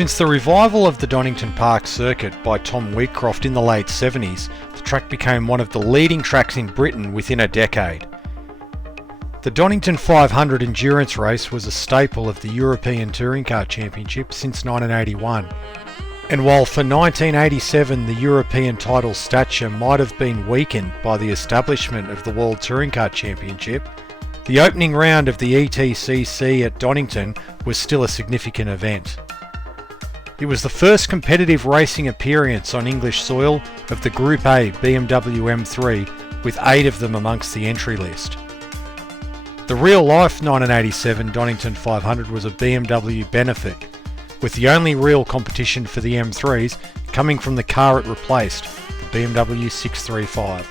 Since the revival of the Donington Park circuit by Tom Wheatcroft in the late 70s, the track became one of the leading tracks in Britain within a decade. The Donington 500 endurance race was a staple of the European Touring Car Championship since 1981. And while for 1987 the European title stature might have been weakened by the establishment of the World Touring Car Championship, the opening round of the ETCC at Donington was still a significant event. It was the first competitive racing appearance on English soil of the Group A BMW M3, with 8 of them amongst the entry list. The real-life 1987 Donington 500 was a BMW benefit, with the only real competition for the M3s coming from the car it replaced, the BMW 635.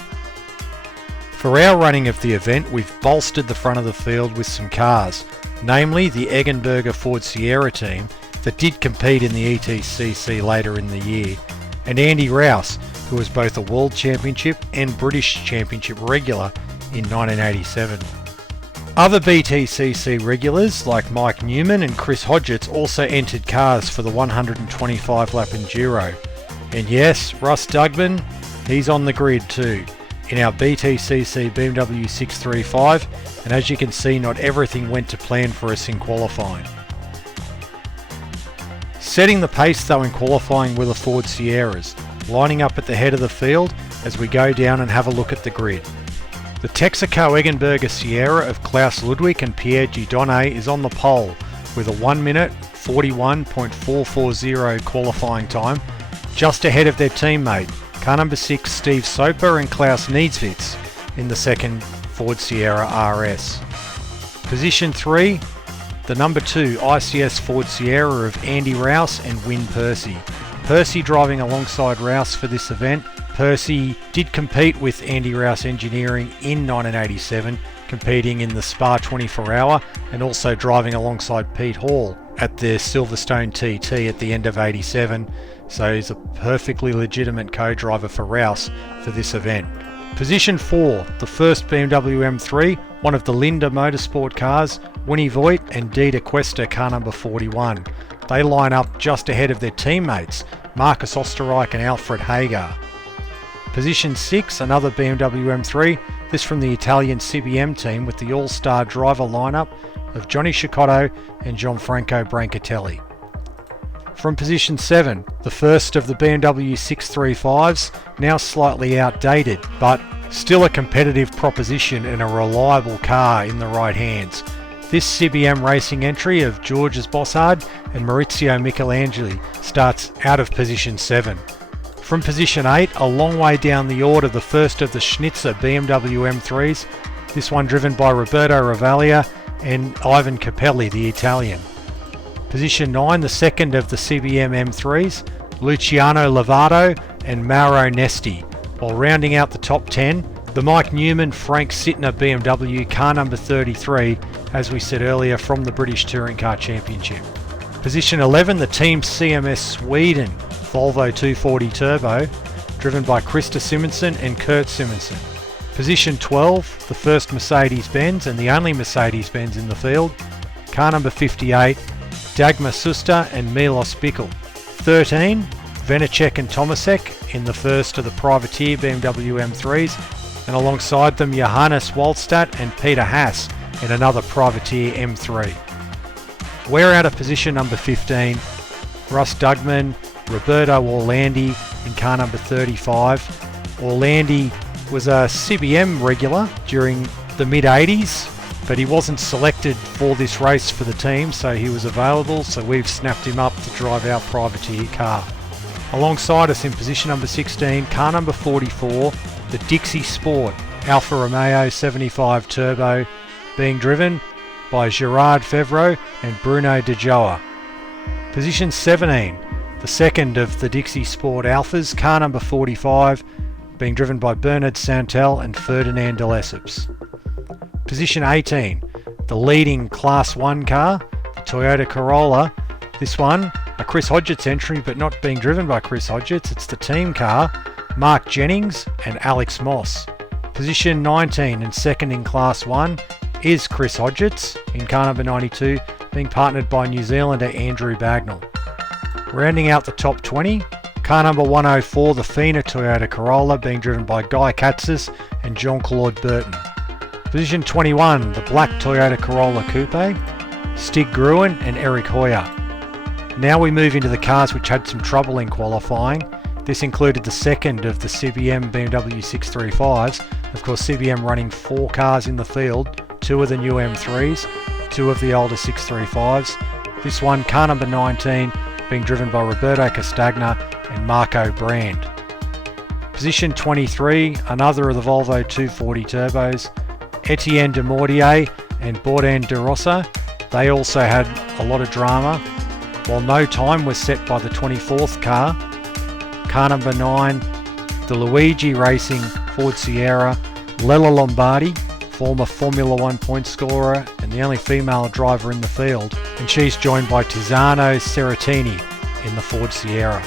For our running of the event, we've bolstered the front of the field with some cars, namely the Eggenberger Ford Sierra team that did compete in the ETCC later in the year, and Andy Rouse, who was both a World Championship and British Championship regular in 1987. Other BTCC regulars like Mike Newman and Chris Hodgetts also entered cars for the 125 lap Enduro. And yes, Russ Dougman, he's on the grid too, in our BTCC BMW 635, and as you can see, not everything went to plan for us in qualifying. Setting the pace though in qualifying were the Ford Sierras, lining up at the head of the field as we go down and have a look at the grid. The Texaco Eggenberger Sierra of Klaus Ludwig and Pierre Gidone is on the pole with a 1 minute 41.440 qualifying time, just ahead of their teammate, car number 6 Steve Soper and Klaus Niedzwitz in the second Ford Sierra RS. Position 3, the number 2 ICS Ford Sierra of Andy Rouse and Wyn Percy. Percy driving alongside Rouse for this event. Percy did compete with Andy Rouse Engineering in 1987, competing in the Spa 24 Hour and also driving alongside Pete Hall at the Silverstone TT at the end of 87, so he's a perfectly legitimate co-driver for Rouse for this event. Position 4, the first BMW M3, one of the Linda Motorsport cars, Winnie Voigt and Dieter Quester, car number 41. They line up just ahead of their teammates, Marcus Osterreich and Alfred Hagar. Position 6, another BMW M3, this from the Italian CBM team with the all-star driver lineup of Johnny Cicotto and Gianfranco Brancatelli. From position 7, the first of the BMW 635s, now slightly outdated, but still a competitive proposition and a reliable car in the right hands. This CBM racing entry of Georges Bossard and Maurizio Michelangeli starts out of position 7. From position 8, a long way down the order, the first of the Schnitzer BMW M3s, this one driven by Roberto Ravaglia and Ivan Capelli, the Italian. Position 9, the second of the CBM M3s, Luciano Lovato and Mauro Nesti, while rounding out the top 10, the Mike Newman Frank Sittner BMW car number 33, as we said earlier, from the British Touring Car Championship. Position 11, the Team CMS Sweden Volvo 240 Turbo, driven by Krista Simonsen and Kurt Simonsen. Position 12, the first Mercedes-Benz and the only Mercedes-Benz in the field, car number 58, Dagmar Suster and Milos Bickel. 13, Venecek and Tomasek in the first of the privateer BMW M3s, and alongside them Johannes Waldstadt and Peter Haas in another privateer M3. We're out of position number 15, Russ Dougman, Roberto Orlandi in car number 35. Orlandi was a CBM regular during the mid-80s, but he wasn't selected for this race for the team, so he was available, so we've snapped him up to drive our privateer car. Alongside us in position number 16, car number 44, the Dixie Sport Alfa Romeo 75 Turbo, being driven by Gerard Fevreau and Bruno De Joa. Position 17, the second of the Dixie Sport Alphas, car number 45, being driven by Bernard Santel and Ferdinand de Lesseps. Position 18, the leading Class 1 car, the Toyota Corolla. This one, a Chris Hodgetts entry, but not being driven by Chris Hodgetts. It's the team car, Mark Jennings and Alex Moss. Position 19 and second in Class 1 is Chris Hodgetts in car number 92, being partnered by New Zealander Andrew Bagnall. Rounding out the top 20, car number 104, the Fina Toyota Corolla, being driven by Guy Katzis and Jean-Claude Burton. Position 21, the black Toyota Corolla Coupe, Stig Gruen and Eric Hoyer. Now we move into the cars which had some trouble in qualifying. This included the second of the CBM BMW 635s. Of course, CBM running 4 cars in the field, 2 of the new M3s, 2 of the older 635s. This one, car number 19, being driven by Roberto Castagna and Marco Brand. Position 23, another of the Volvo 240 turbos, Etienne de Mortier and Bourdin de Rossa. They also had a lot of drama, while no time was set by the 24th car. Car number 9, the Luigi Racing Ford Sierra, Lella Lombardi, former Formula 1 point scorer and the only female driver in the field, and she's joined by Tiziano Serratini in the Ford Sierra.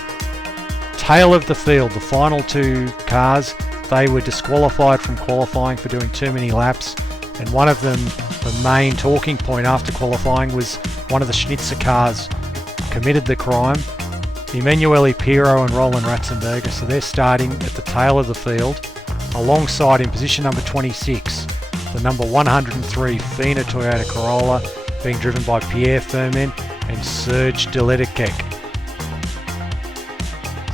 Tail of the field, the final 2 cars, they were disqualified from qualifying for doing too many laps, and one of them, the main talking point after qualifying, was one of the Schnitzer cars committed the crime, Emanuele Pirro and Roland Ratzenberger. So they're starting at the tail of the field, alongside in position number 26, the number 103 Fina Toyota Corolla, being driven by Pierre Firmin and Serge Deledekek.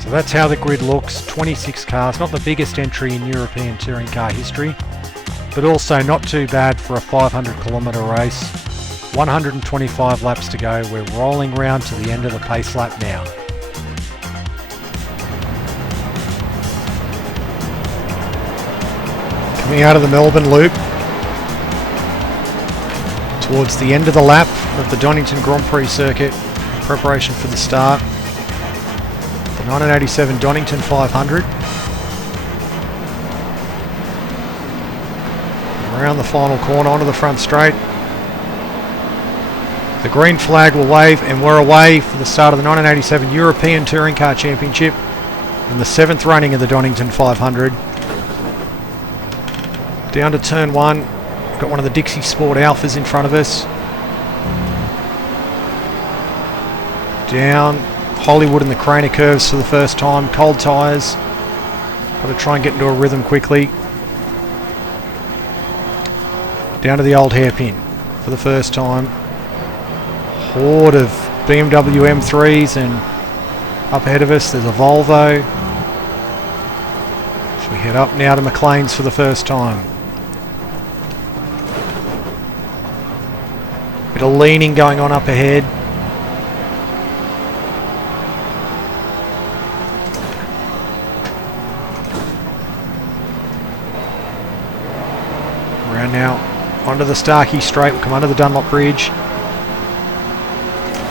So that's how the grid looks. 26 cars, not the biggest entry in European touring car history, but also not too bad for a 500-kilometre race. 125 laps to go. We're rolling round to the end of the pace lap now. Coming out of the Melbourne Loop towards the end of the lap of the Donington Grand Prix circuit in preparation for the start. The 1987 Donington 500. Around the final corner onto the front straight. The green flag will wave and we're away for the start of the 1987 European Touring Car Championship in the 7th running of the Donington 500. Down to turn 1, got one of the Dixie Sport Alphas in front of us. Down Hollywood in the Craner curves for the first time, cold tyres. Got to try and get into a rhythm quickly. Down to the old hairpin for the first time. Horde of BMW M3s, and up ahead of us there's a Volvo. So we head up now to McLean's for the first time. Bit of leaning going on up ahead. Around now onto the Starkey Straight, we'll come under the Dunlop Bridge.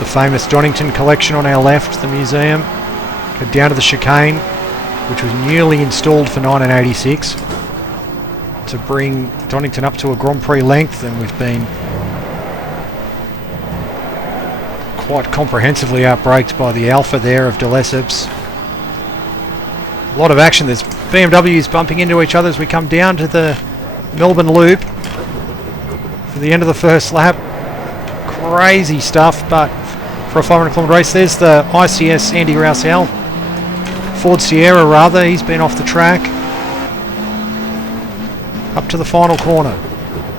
The famous Donington collection on our left, the museum. Go down to the chicane, which was newly installed for 1986 to bring Donington up to a Grand Prix length, and we've been quite comprehensively outbraked by the Alpha there of De Lesseps. A lot of action. There's BMWs bumping into each other as we come down to the Melbourne Loop for the end of the first lap. Crazy stuff, but for a 500-kilometre race, there's the ICS Andy Rousel, Ford Sierra rather. He's been off the track. Up to the final corner,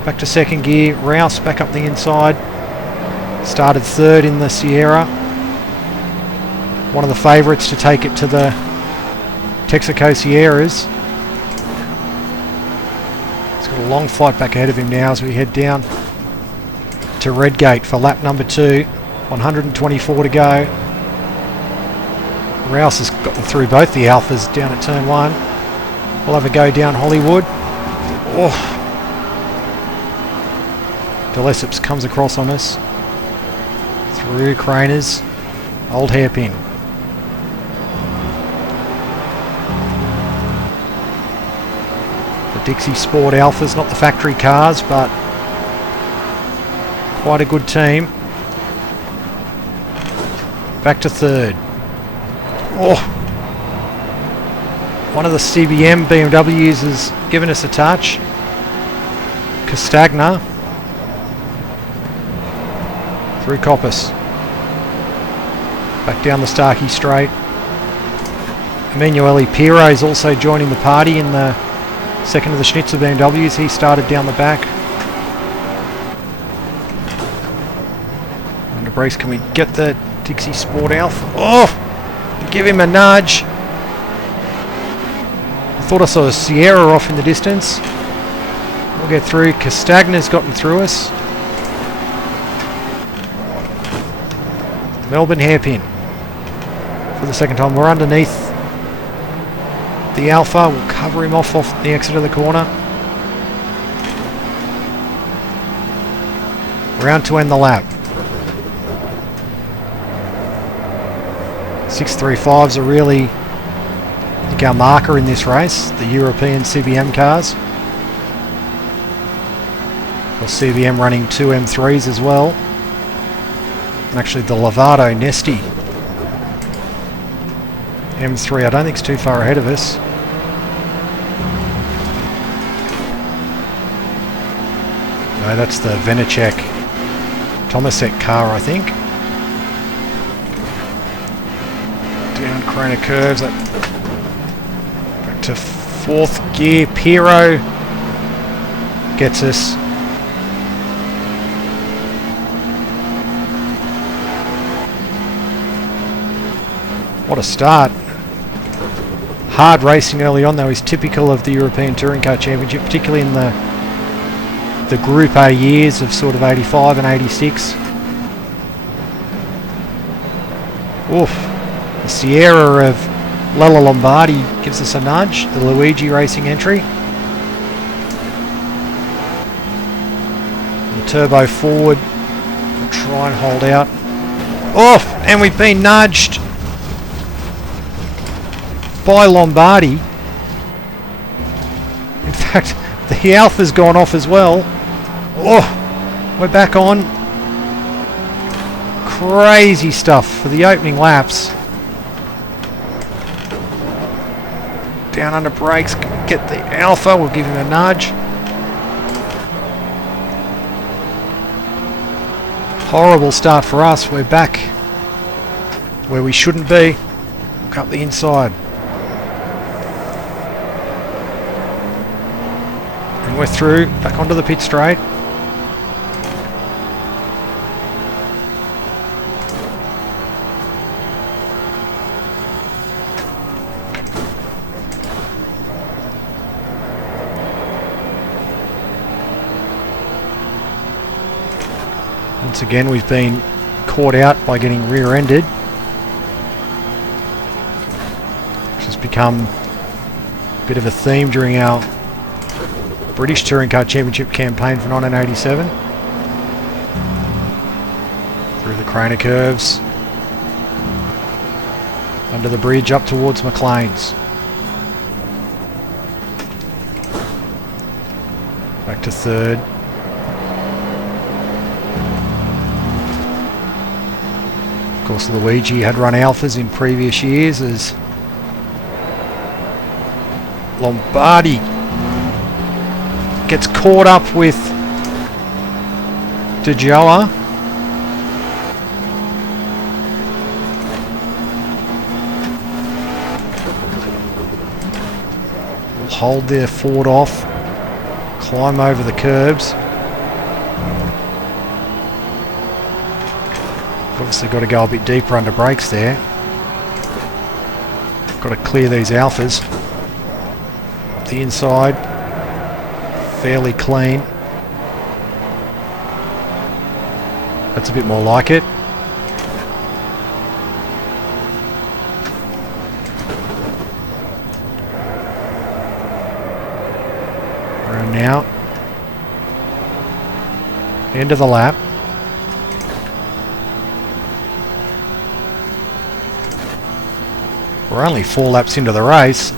back to second gear. Rouse back up the inside. Started 3rd in the Sierra. One of the favourites to take it to the Texaco Sierras. He's got a long fight back ahead of him now as we head down to Redgate for lap number 2. 124 to go. Rouse has gotten through both the Alphas down at turn 1. We'll have a go down Hollywood. Oh. De Lesseps comes across on us. Through Craners. Old hairpin. The Dixie Sport Alphas, not the factory cars, but quite a good team. Back to 3rd. Oh! One of the CBM BMWs has given us a touch. Castagna. Through Coppice. Back down the Starkey Straight. Emanuele Piro is also joining the party in the second of the Schnitzer BMWs. He started down the back. Under brakes, can we get the Dixie Sport Alpha? Oh! Give him a nudge. I thought I saw a Sierra off in the distance. We'll get through. Castagna's gotten through us. Melbourne hairpin for the second time. We're underneath the Alpha. We'll cover him off the exit of the corner. Round to end the lap. 635s are really, I think, our marker in this race. The European CBM cars. Or CBM running 2 M3s as well. And actually the Lovato Nesti M3, I don't think it's too far ahead of us. No, that's the Venecek Tomasek car, I think. Down corner curves, back to 4th gear. Piro gets us. What a start. Hard racing early on, though, is typical of the European Touring Car Championship, particularly in the Group A years of sort of 85 and 86. Oof. The Sierra of Lella Lombardi gives us a nudge. The Luigi Racing entry. The turbo forward. We'll try and hold out. Off! And we've been nudged by Lombardi. In fact, the Alpha's gone off as well. Oh, we're back on. Crazy stuff for the opening laps. Down under brakes, get the Alpha, we'll give him a nudge. Horrible start for us, we're back where we shouldn't be. Look up the inside. And we're through, back onto the pit straight. Once again, we've been caught out by getting rear-ended, which has become a bit of a theme during our British Touring Car Championship campaign for 1987. Through the Craner curves, under the bridge up towards McLean's. Back to third. Of course, Luigi had run Alphas in previous years as Lombardi gets caught up with De Joa. We'll hold their Ford off, climb over the curbs. Obviously got to go a bit deeper under brakes there. Got to clear these Alphas. The inside, fairly clean. That's a bit more like it. Around now. End of the lap. We're only 4 laps into the race.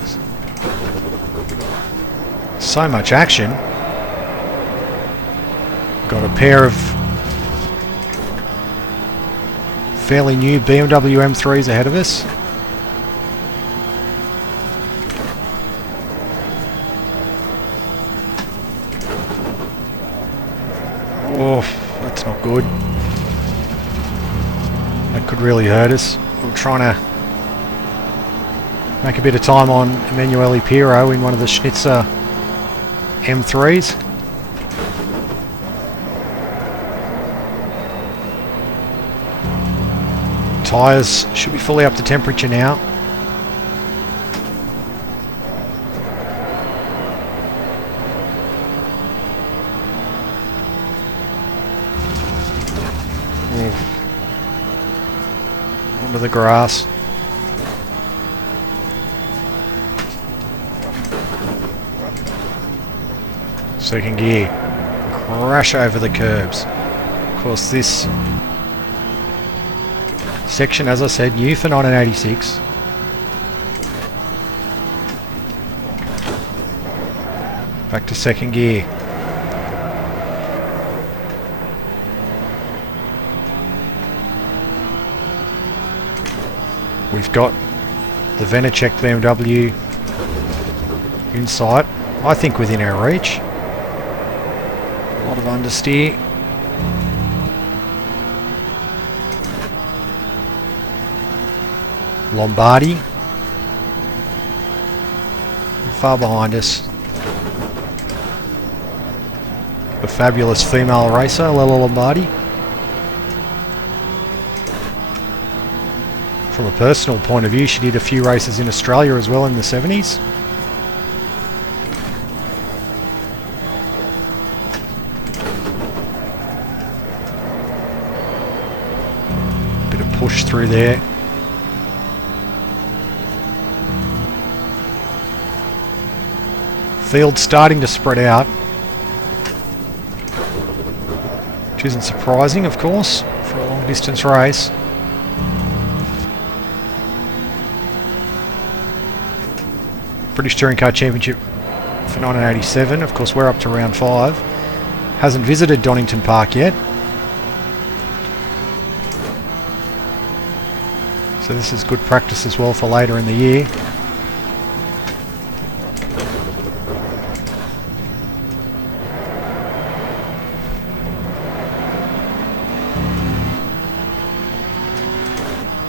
So much action. Got a pair of fairly new BMW M3s ahead of us. Oh, that's not good. That could really hurt us. I'm trying to make a bit of time on Emanuele Pirro in one of the Schnitzer M3s. Tyres should be fully up to temperature now. Onto the grass. Second gear. Crash over the curbs. Of course, this section, as I said, new for 1986. Back to second gear. We've got the Venecek BMW in sight, I think within our reach. A lot of understeer. Lombardi. Far behind us, a fabulous female racer, Lella Lombardi. From a personal point of view, she did a few races in Australia as well in the 70s. Bit of push through there. Field starting to spread out, which isn't surprising, of course, for a long distance race. British Touring Car Championship for 1987. Of course, we're up to round 5. Hasn't visited Donington Park yet. So this is good practice as well for later in the year.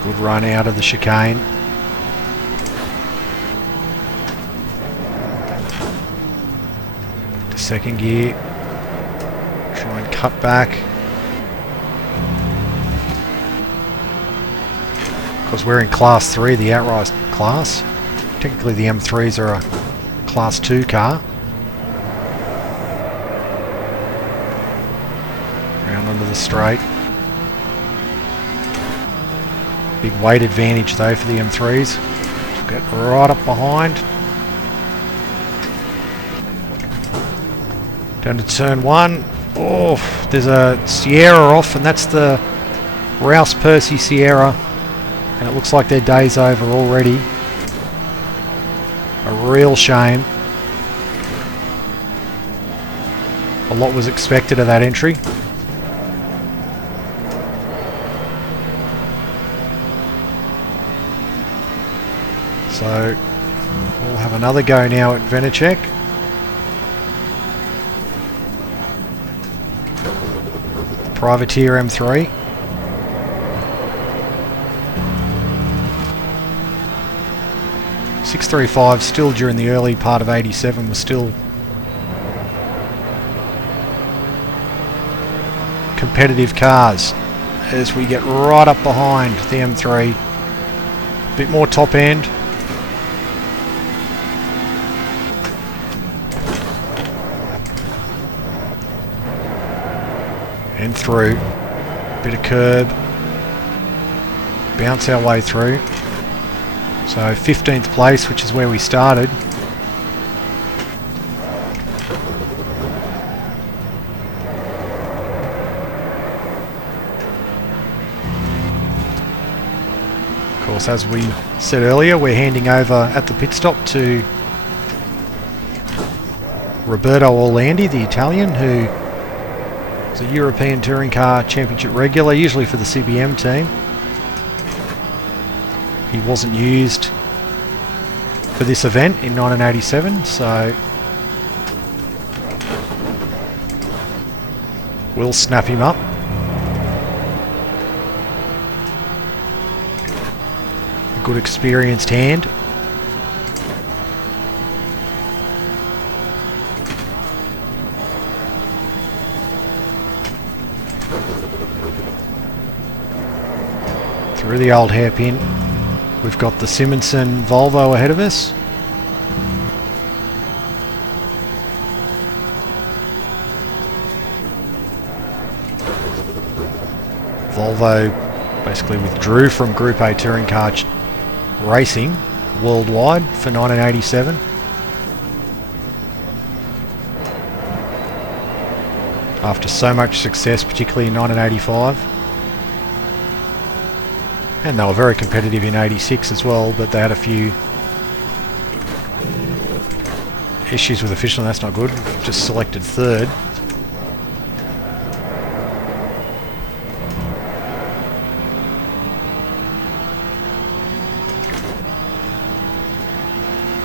Good run out of the chicane. To second gear. Try and cut back. Because we're in Class 3, the outright class. Technically the M3s are a Class 2 car. Round onto the straight. Big weight advantage though for the M3s. Get right up behind. Down to turn 1. Oh, there's a Sierra off, and that's the Rouse Percy Sierra. And it looks like their day's over already. A real shame. A lot was expected of that entry. So we'll have another go now at Venecek. Privateer M3. .635 still during the early part of 87 was still competitive cars as we get right up behind the M3. A bit more top end. And through. Bit of curb. Bounce our way through. So 15th place, which is where we started. Of course, as we said earlier, we're handing over at the pit stop to Roberto Orlandi, the Italian, who is a European Touring Car Championship regular, usually for the CBM team. He wasn't used for this event in 1987, so we'll snap him up. good experienced hand. Through the old hairpin. We've got the Simonson Volvo ahead of us. Volvo basically withdrew from Group A touring car racing worldwide for 1987. After so much success, particularly in 1985. And they were very competitive in 86 as well, but they had a few issues with official. That's not good. Just selected third.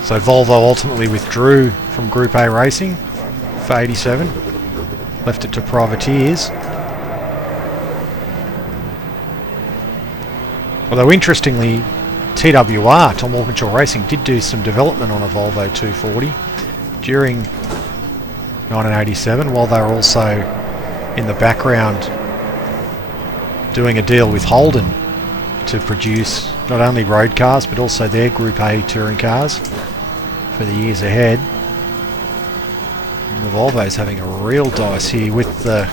So Volvo ultimately withdrew from Group A racing for 87. Left it to privateers. Although interestingly, TWR, Tom Wheatcroft Racing, did do some development on a Volvo 240 during 1987, while they were also in the background doing a deal with Holden to produce not only road cars but also their Group A touring cars for the years ahead. And the Volvo's having a real dice here with the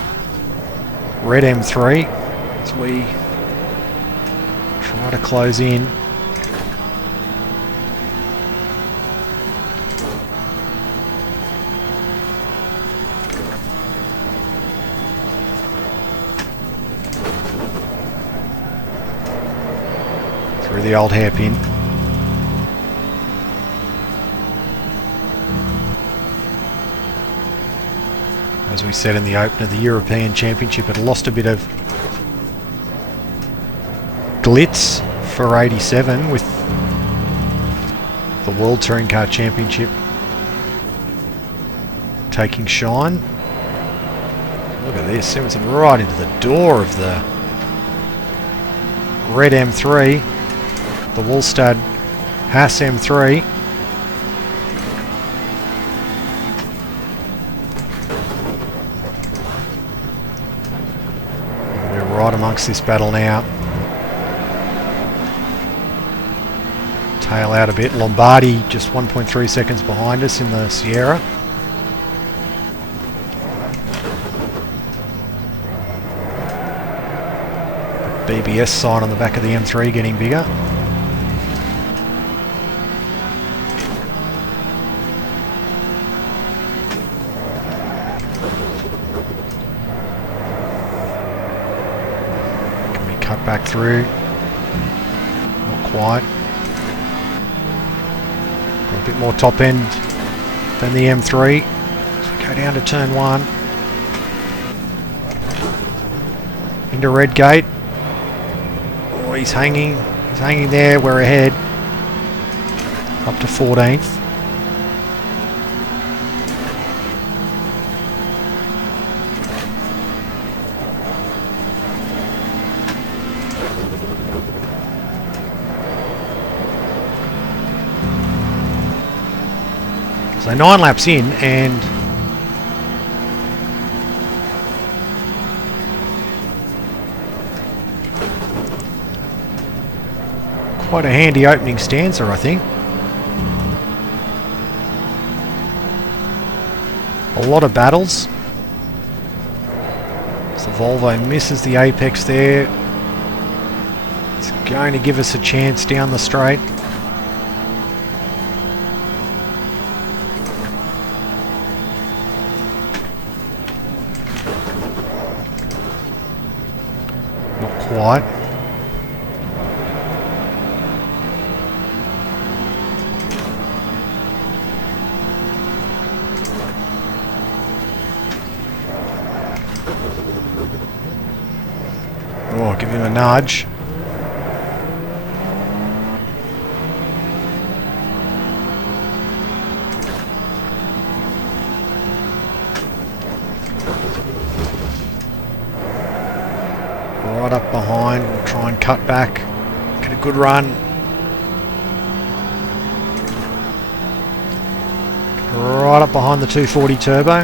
red M3 as we try to close in. Through the old hairpin. As we said in the opener, the European Championship had lost a bit of glitz for 87 with the World Touring Car Championship taking shine. Look at this, Simonson right into the door of the red M3, the Wallstad Haas M3. We're right amongst this battle now. Tail out a bit. Lombardi just 1.3 seconds behind us in the Sierra. BBS sign on the back of the M3 getting bigger. Can we cut back through? Not quite. Got a bit more top end than the M3. So we go down to turn 1. Into red gate. Oh, he's hanging there, we're ahead. Up to 14th. So 9 laps in, and quite a handy opening stanza, I think. A lot of battles. So Volvo misses the apex there. It's going to give us a chance down the straight. Not quite. Oh, give him a nudge. Right up behind, we'll try and cut back, get a good run. right up behind the 240 turbo.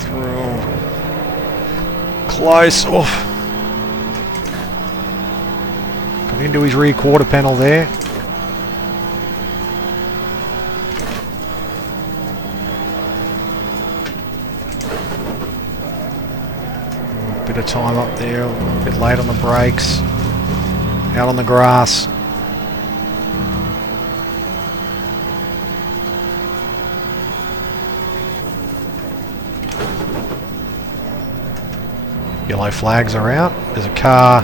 Through. Close. Off. Got into his rear quarter panel there. Bit of time up there, a bit late on the brakes, out on the grass. Yellow flags are out. There's a car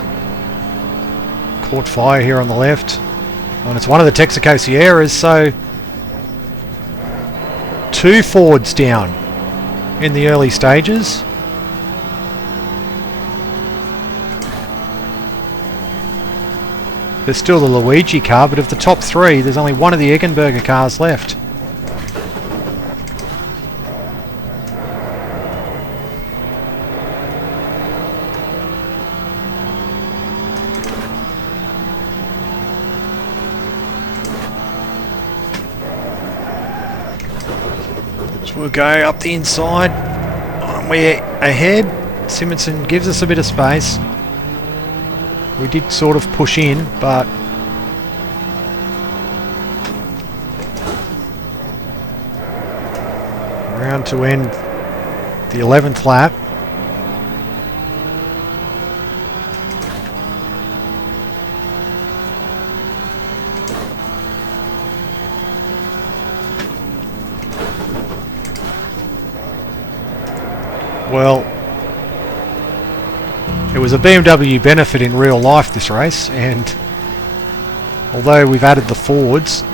caught fire here on the left, and it's one of the Texaco Sierras, so 2 Fords down in the early stages. There's still the Luigi car, but of the top 3, there's only one of the Eggenberger cars left. So we'll go up the inside. We're ahead. Simonson gives us a bit of space. We did sort of push in, but round to end the 11th lap. Well, it was a BMW benefit in real life, this race, and although we've added the Fords,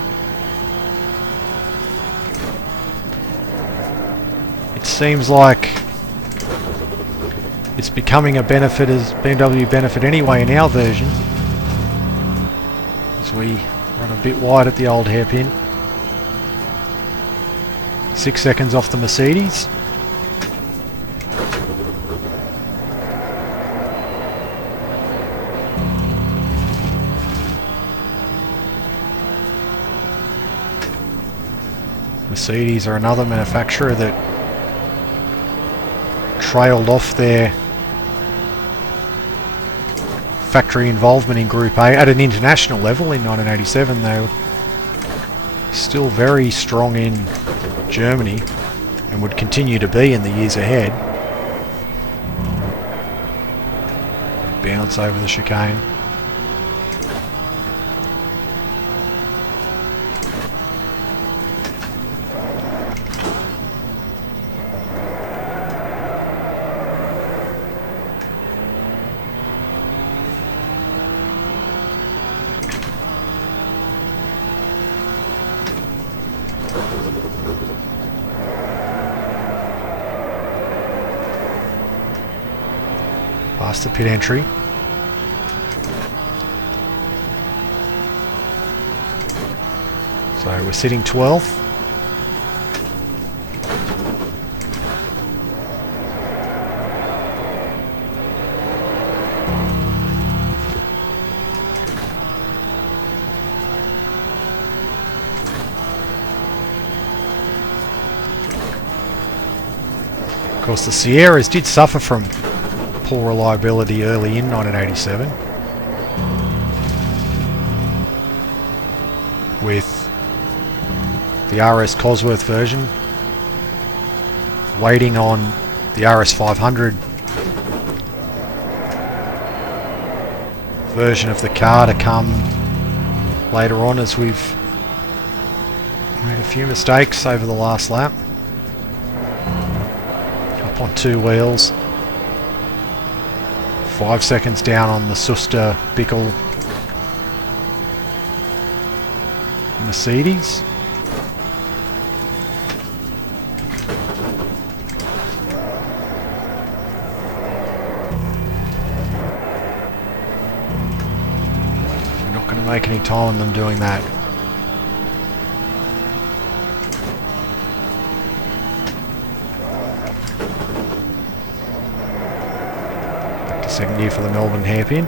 it seems like it's becoming a benefit as BMW benefit anyway in our version, as we run a bit wide at the old hairpin. 6 seconds off the Mercedes. Mercedes are another manufacturer that trailed off their factory involvement in Group A at an international level in 1987. They were still very strong in Germany and would continue to be in the years ahead. Bounce over the chicane. Past the pit entry. So we're sitting 12th. Of course, the Sierras did suffer from poor reliability early in 1987, with the RS Cosworth version waiting on the RS 500 version of the car to come later on, as we've made a few mistakes over the last lap. Up on 2 wheels. 5 seconds down on the Suster Bickel Mercedes. We're not going to make any time on them doing that. Second year for the Melbourne hairpin.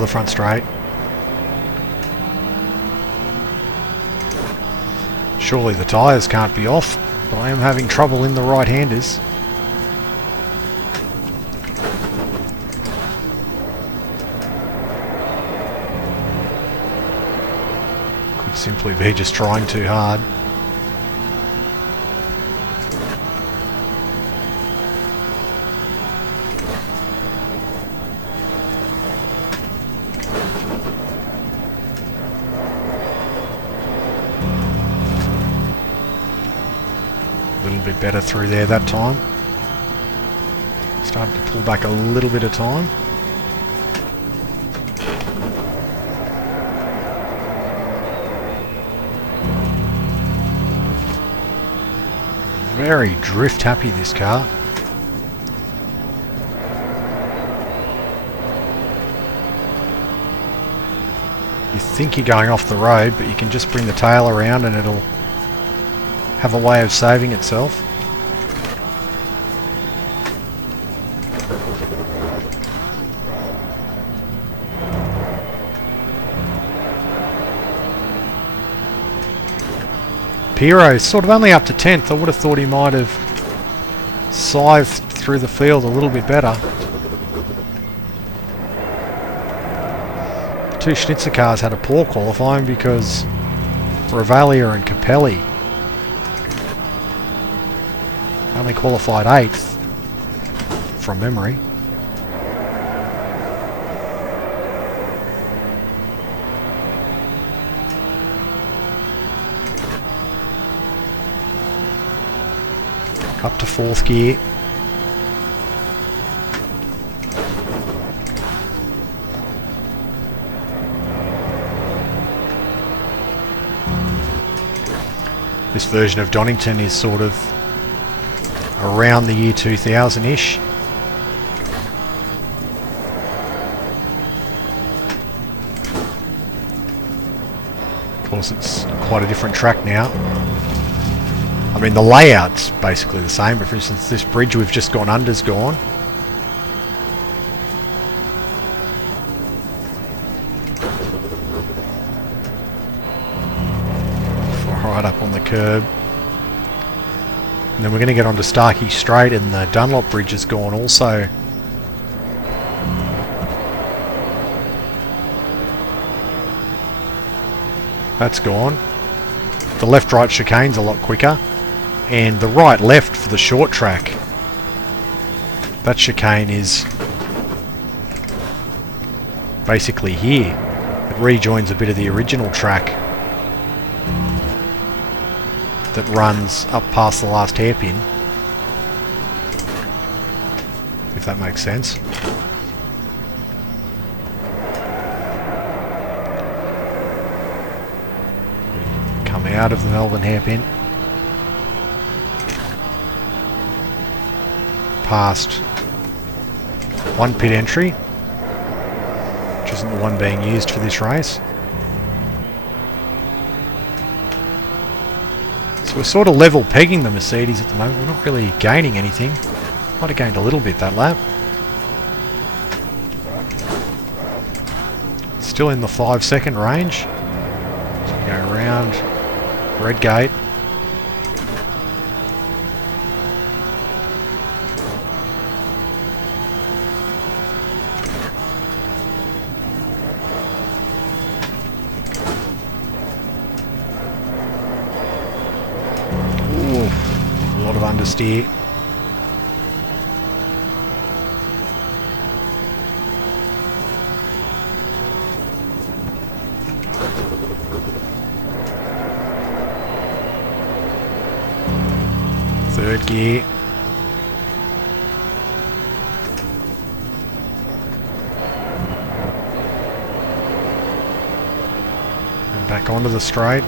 onto the front straight. Surely the tyres can't be off, but I am having trouble in the right-handers. Could simply be just trying too hard. Bit better through there that time. Started to pull back a little bit of time. Very drift happy, this car. You think you're going off the road, but you can just bring the tail around and it'll have a way of saving itself. Piro's sort of only up to 10th. I would have thought he might have scythed through the field a little bit better. The two Schnitzer cars had a poor qualifying because Revalia and Capelli only qualified 8th from memory. Up to 4th gear. This version of Donington is sort of around the year 2000-ish. Of course, it's quite a different track now. I mean, the layout's basically the same, but for instance, this bridge we've just gone under's gone. Right up on the curb. And then we're going to get onto Starkey Straight, and the Dunlop Bridge is gone also. That's gone. The left-right chicane's a lot quicker. And the right-left for the short track. That chicane is basically here. It rejoins a bit of the original track that runs up past the last hairpin, if that makes sense. Come out of the Melbourne hairpin, past one pit entry, which isn't the one being used for this race. So we're sort of level pegging the Mercedes at the moment. We're not really gaining anything. Might have gained a little bit that lap. Still in the 5-second range. So we go around red gate. Understeer. Third gear. And back onto the straight.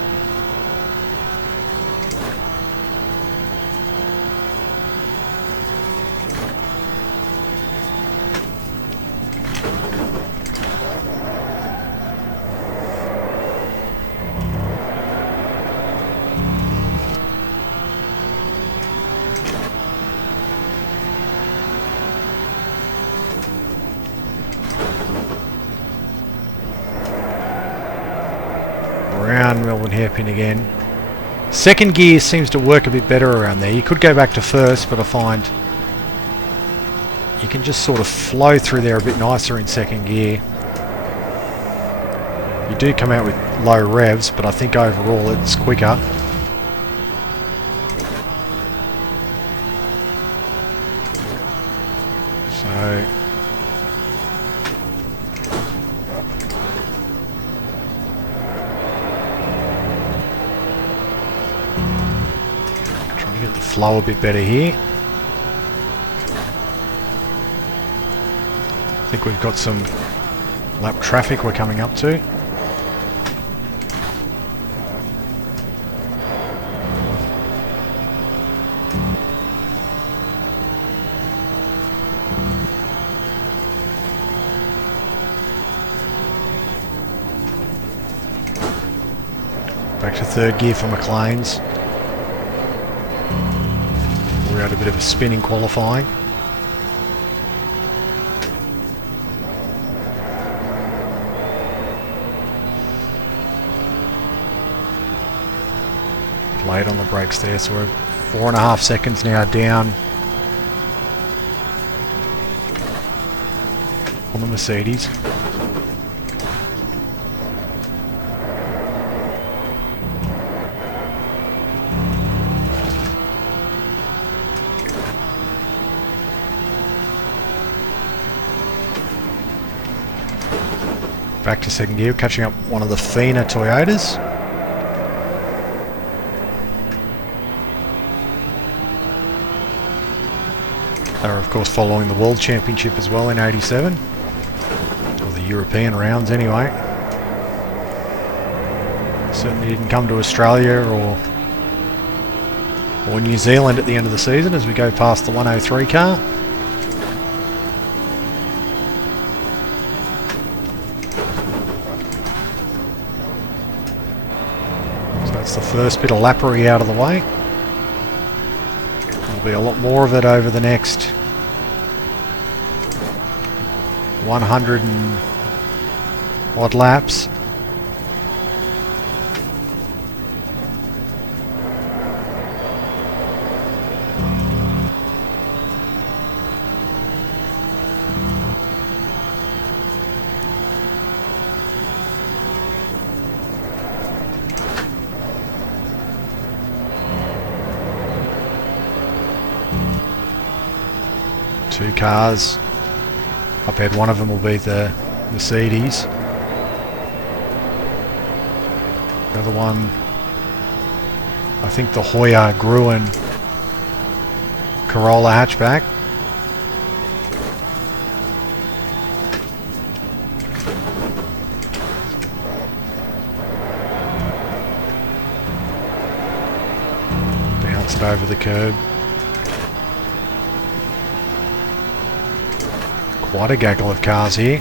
around Melbourne hairpin again. Second gear seems to work a bit better around there. You could go back to first, but I find you can just sort of flow through there a bit nicer in second gear. You do come out with low revs, but I think overall it's quicker. So trying to get the flow a bit better here. I think we've got some lap traffic we're coming up to. Back to third gear for McLean's. We had a bit of a spin in qualifying. Late on the brakes there, so we're 4.5 seconds now down on the Mercedes. Back to second gear, catching up one of the Fina Toyotas. They were of course following the World Championship as well in '87, or the European rounds anyway. Certainly didn't come to Australia or New Zealand at the end of the season as we go past the 103 car. That's the first bit of lappery out of the way. There'll be a lot more of it over the next 100 and odd laps. Two cars up ahead. One of them will be the Mercedes. The other one, I think the Hoya Gruen Corolla hatchback. Bounce it over the curb. Quite a gaggle of cars here.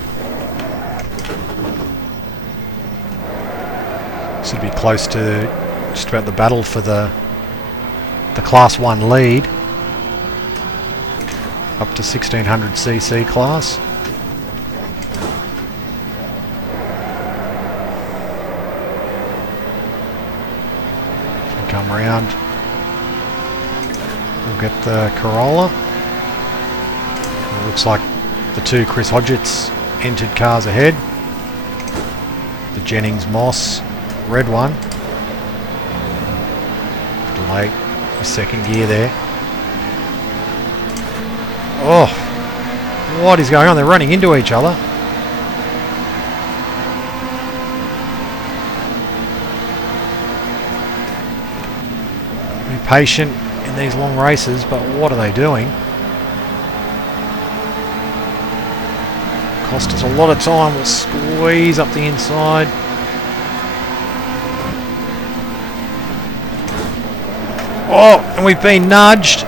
This would be close to just about the battle for the Class 1 lead. Up to 1600cc class. So come round. We'll get the Corolla. It looks like the two Chris Hodgetts entered cars ahead. The Jennings Moss red one. Late, the second gear there. Oh, what is going on? They're running into each other. Be patient in these long races, but what are they doing? Cost us a lot of time. We'll squeeze up the inside. Oh, and we've been nudged.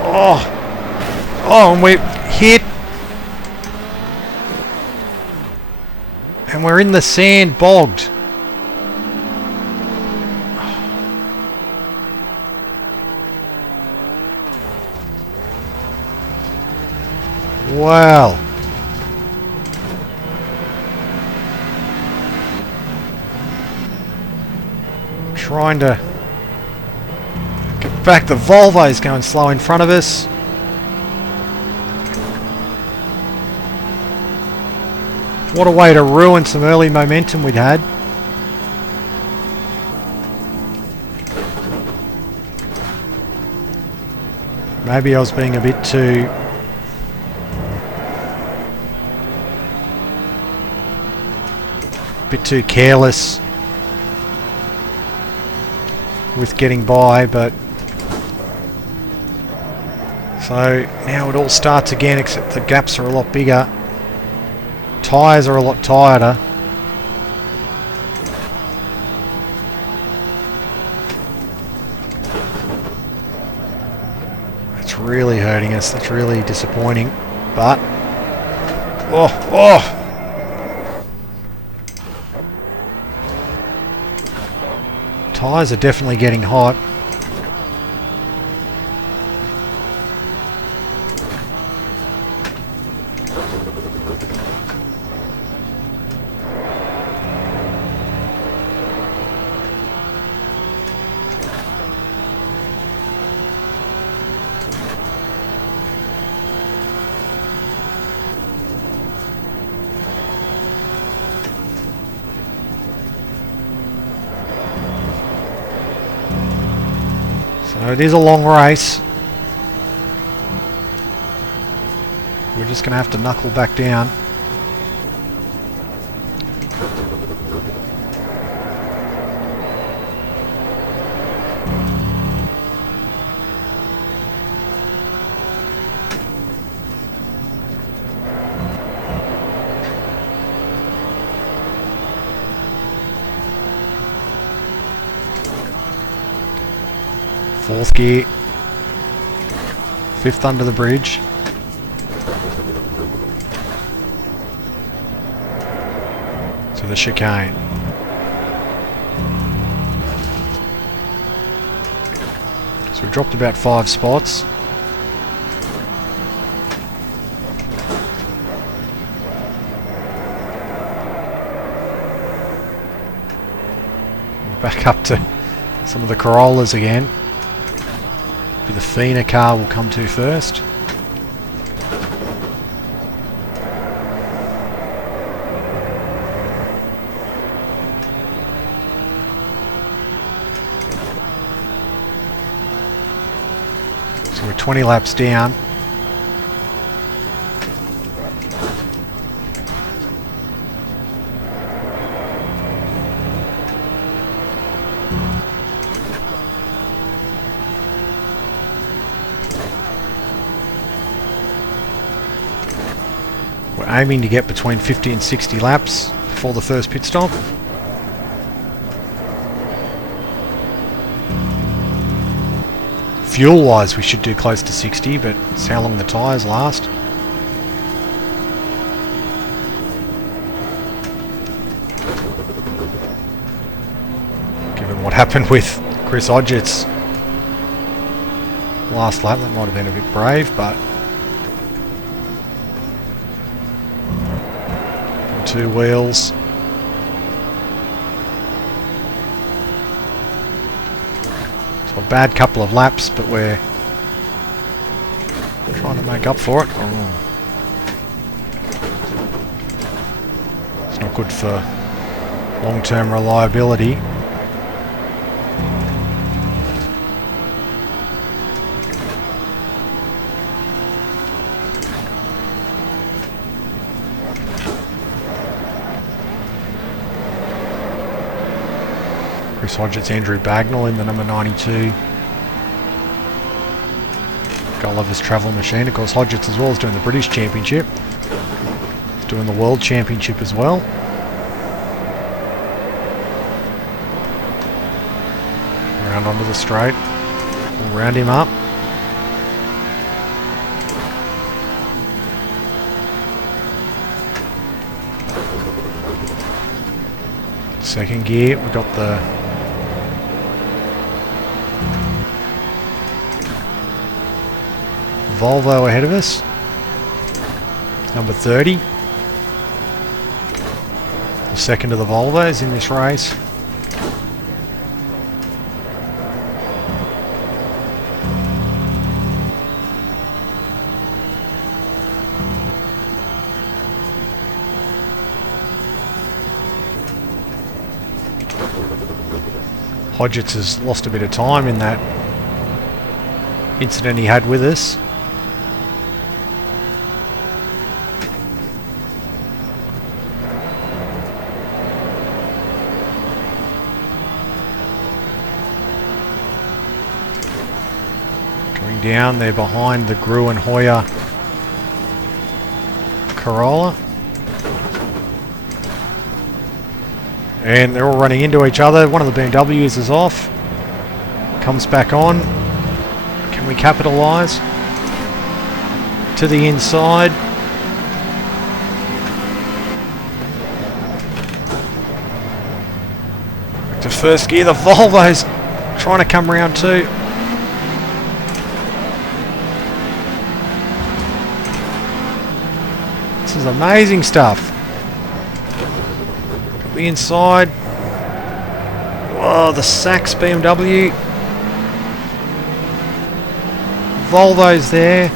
Oh, and we're hit. And we're in the sand, bogged. Wow. Trying to get back. The Volvo's going slow in front of us. What a way to ruin some early momentum we'd had. Maybe I was being a bit too careless with getting by, but so now it all starts again, except the gaps are a lot bigger. Tyres are a lot tireder. That's really hurting us. That's really disappointing. But oh! Tyres are definitely getting hot. So it is a long race. We're just going to have to knuckle back down. Fourth gear, fifth under the bridge. To the chicane. So we dropped about 5 spots. We're back up to some of the Corollas again. The Fina car will come to first. So we're 20 laps down. We're aiming to get between 50 and 60 laps before the first pit stop. Fuel wise we should do close to 60, but it's how long the tyres last. Given what happened with Chris Odgett's last lap, that might have been a bit brave, but 2 wheels. So a bad couple of laps, but we're trying to make up for it. Oh. It's not good for long-term reliability. Chris Hodgett's Andrew Bagnall in the number 92 Gulliver's Travel Machine. Of course, Hodgett's as well is doing the British Championship. He's doing the World Championship as well. Around onto the straight. We'll round him up. Second gear, we've got the Volvo ahead of us, number 30. The second of the Volvos in this race. Hodgetts has lost a bit of time in that incident he had with us. Coming down, they're behind the Gruen Hoyer Corolla. And they're all running into each other. One of the BMWs is off. Comes back on. Can we capitalise? To the inside. Back to first gear. The Volvo's trying to come round too. This is amazing stuff. The inside. Whoa, the Sachs BMW. Volvo's there.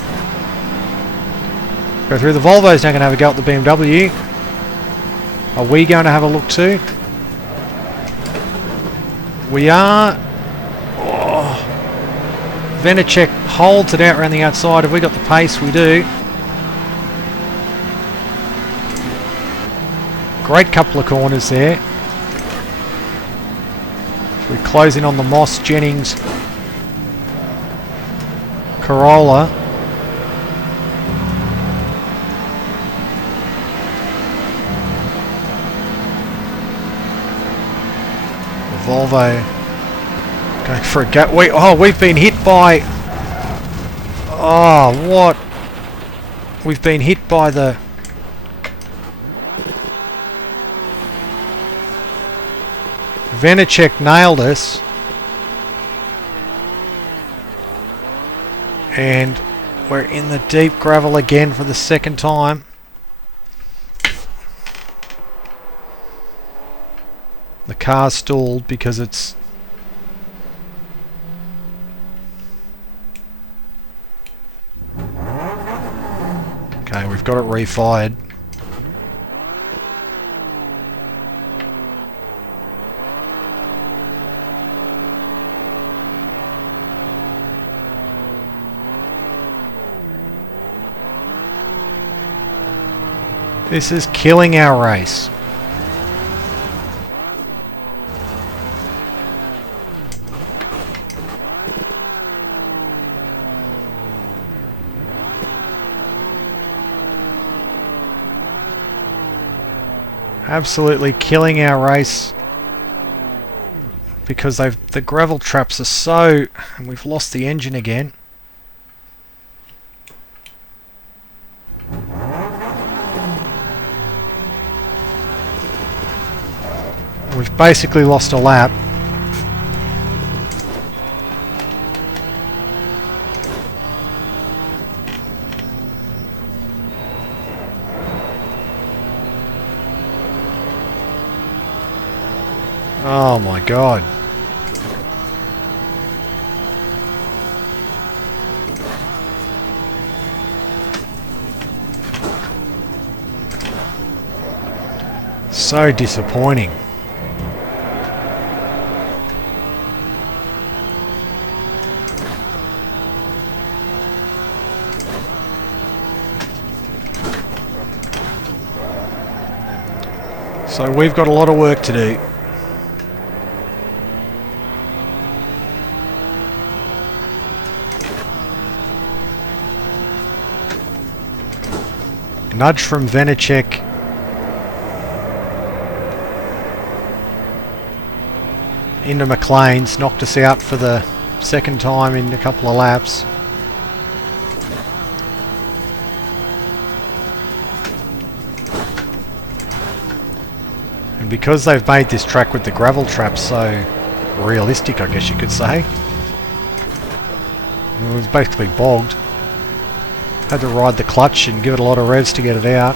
Go through. The Volvo's now going to have a go at the BMW. Are we going to have a look too? We are. Oh. Vanacek holds it out around the outside. Have we got the pace? We do. Great couple of corners there. We're closing on the Moss Jennings Corolla. The Volvo going for a gap. We've been hit by... Oh, what? We've been hit by the... Vanacek nailed us, and we're in the deep gravel again for the second time. The car's stalled because it's okay. We've got it refired. This is killing our race. Absolutely killing our race because the gravel traps are so... and we've lost the engine again. We've basically lost a lap. Oh my God. So disappointing. So we've got a lot of work to do. Nudge from Vanacek. Into McLean's, knocked us out for the second time in a couple of laps. And because they've made this track with the gravel traps so realistic, I guess you could say, it was basically bogged. Had to ride the clutch and give it a lot of revs to get it out.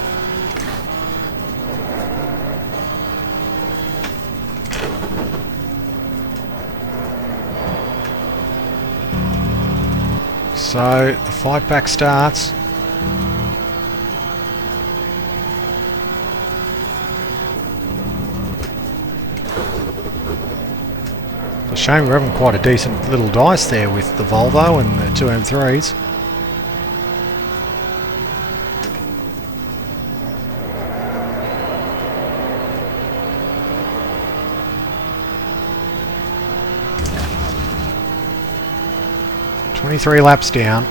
So the fight back starts. It's a shame we're having quite a decent little dice there with the Volvo and the 2M3s. "23 laps down."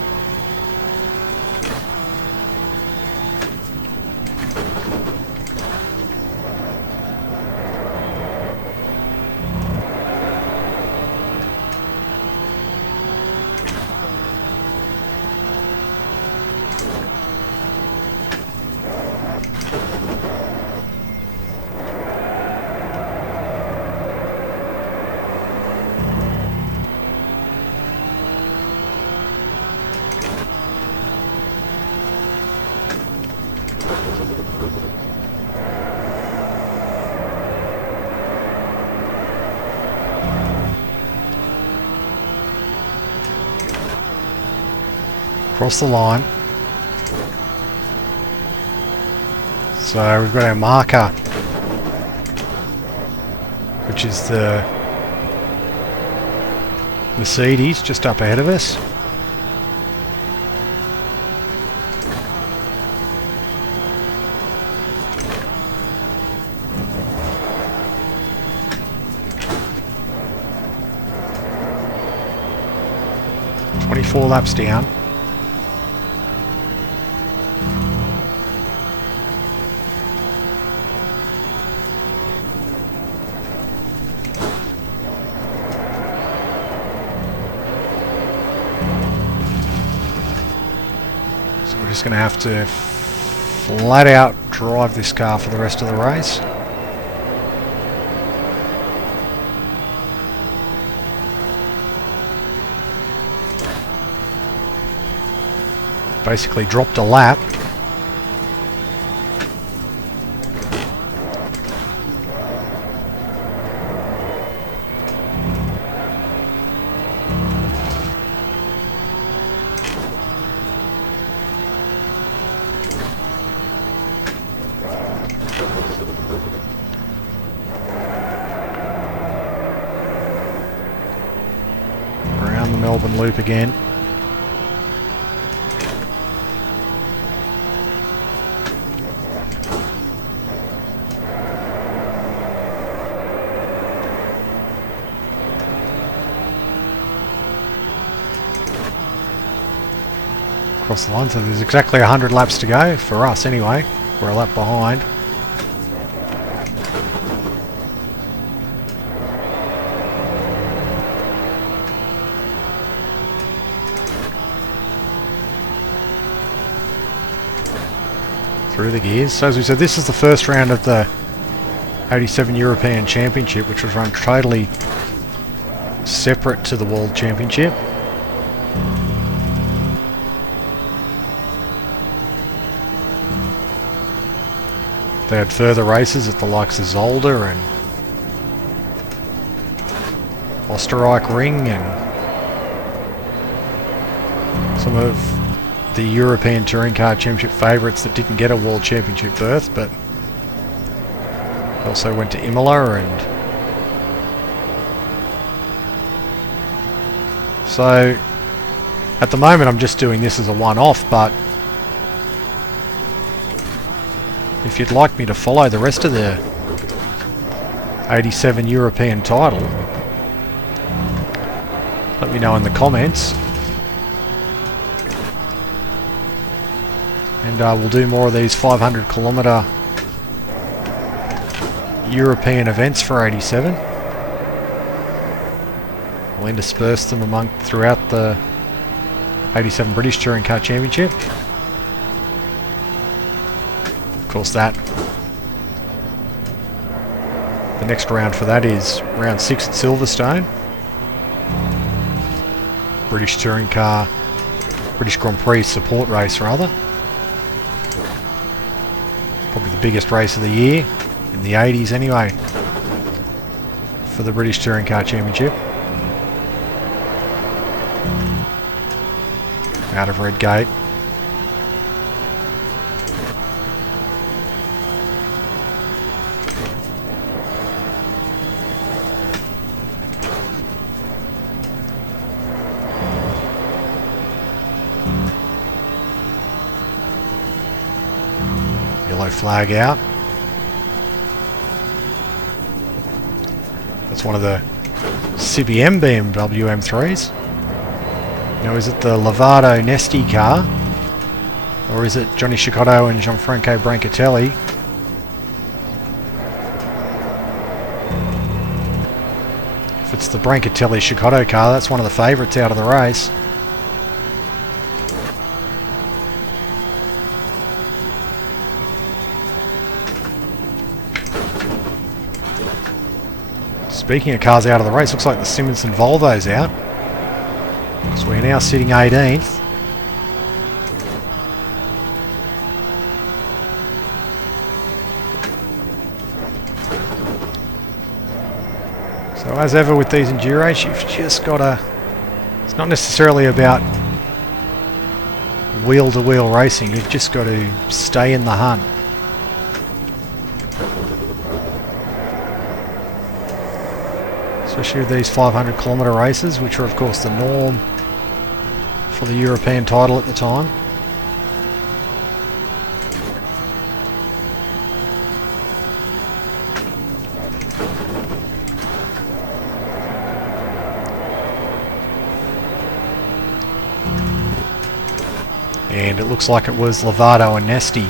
Across the line. So we've got our marker, which is the Mercedes just up ahead of us. "24 laps down." Just going to have to flat out drive this car for the rest of the race. Basically dropped a lap. Melbourne loop again. Across the line, so there's exactly 100 laps to go for us anyway. We're a lap behind. Through the gears. So as we said, this is the first round of the 87 European Championship, which was run totally separate to the World Championship. They had further races at the likes of Zolder and Österreich Ring and some of the European Touring Car Championship favourites that didn't get a World Championship berth, but also went to Imola. And so at the moment I'm just doing this as a one-off, but if you'd like me to follow the rest of the 87 European title, let me know in the comments. And we'll do more of these 500 kilometre European events for 87. We'll intersperse them throughout the 87 British Touring Car Championship. Of course, the next round for that is round 6 at Silverstone. British Touring Car, British Grand Prix support race rather. Probably the biggest race of the year, in the 80s anyway, for the British Touring Car Championship. Out of Red Gate. yellow flag out. That's one of the CBM BMW M3s. Now, is it the Lovato Nesti car? Or is it Johnny Cicotto and Gianfranco Brancatelli? If it's the Brancatelli-Cicotto car, that's one of the favourites out of the race. Speaking of cars out of the race, looks like the Simonson Volvo's out. So we're now sitting 18th. So as ever with these Enduros, you've just got to... It's not necessarily about wheel-to-wheel racing, you've just got to stay in the hunt. Especially with these 500 kilometre races, which were of course the norm for the European title at the time. And it looks like it was Lovato and Nesti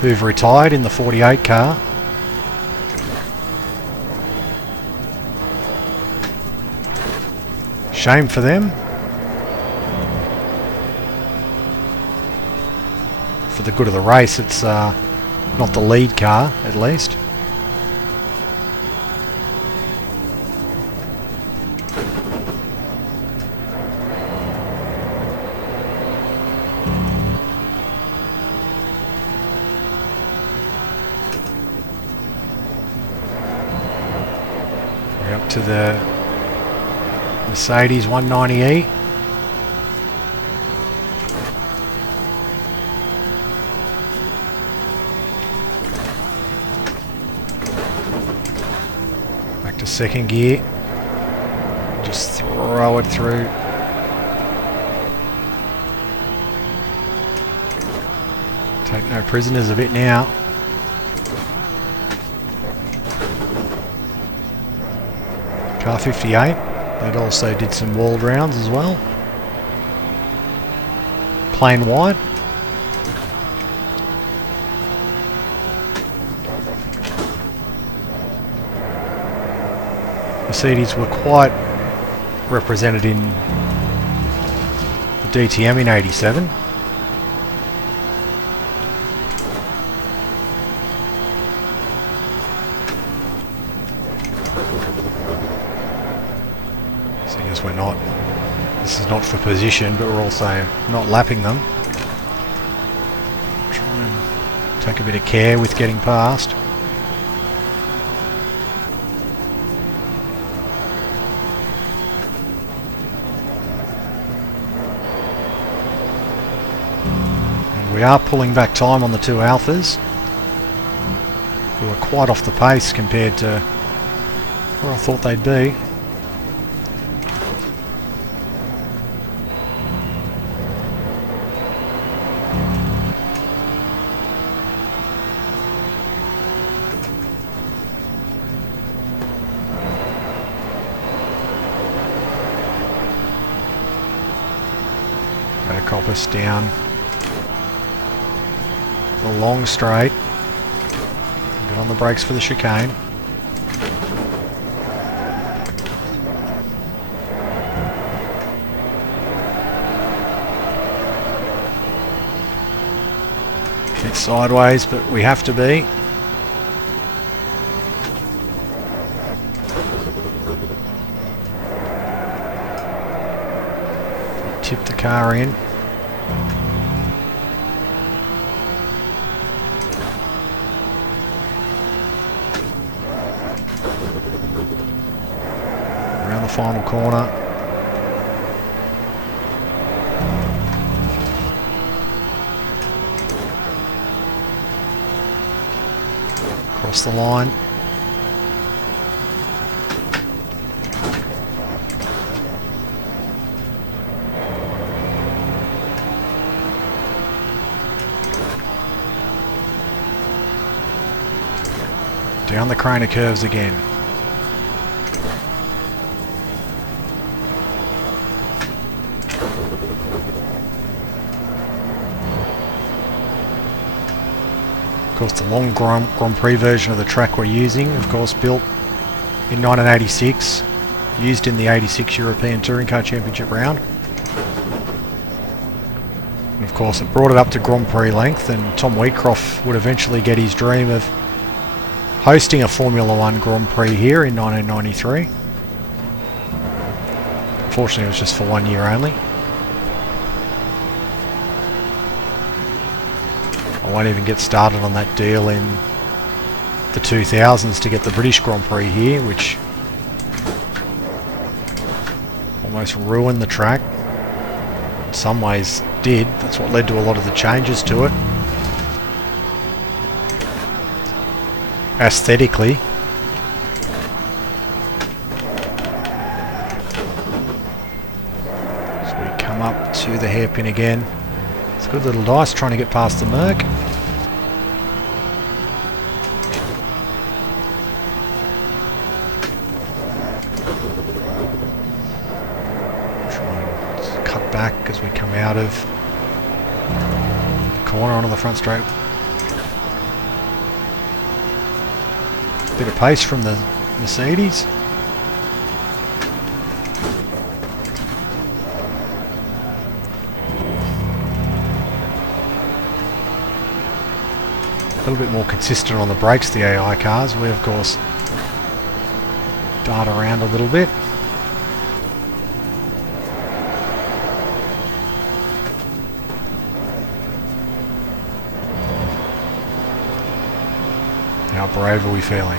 who've retired in the 48 car. Shame for them. For the good of the race, it's not the lead car, at least. We're up to the Mercedes 190E. Back to second gear. Just throw it through. Take no prisoners of it now. Car 58. That also did some walled rounds as well. Plain white. Mercedes were quite represented in the DTM in '87. We're not, this is not for position, but we're also not lapping them. Try and take a bit of care with getting past. And we are pulling back time on the two Alphas, who are quite off the pace compared to where I thought they'd be. Coppice down the long straight. Get on the brakes for the chicane. Bit sideways, but we have to be. Tip the car in. Around the final corner. Across the line. Down the corner curves again. Of course, the long Grand Prix version of the track we're using, of course, built in 1986, used in the 86 European Touring Car Championship round. And of course, it brought it up to Grand Prix length, and Tom Wheatcroft would eventually get his dream of hosting a Formula One Grand Prix here in 1993. Unfortunately, it was just for 1 year only. I won't even get started on that deal in the 2000s to get the British Grand Prix here, which almost ruined the track. In some ways did. That's what led to a lot of the changes to it. Aesthetically. So we come up to the hairpin again. It's a good little dice trying to get past the Merc. Try and cut back as we come out of the corner onto the front straight. Bit of pace from the Mercedes. A little bit more consistent on the brakes, the AI cars. We of course dart around a little bit. How brave are we feeling?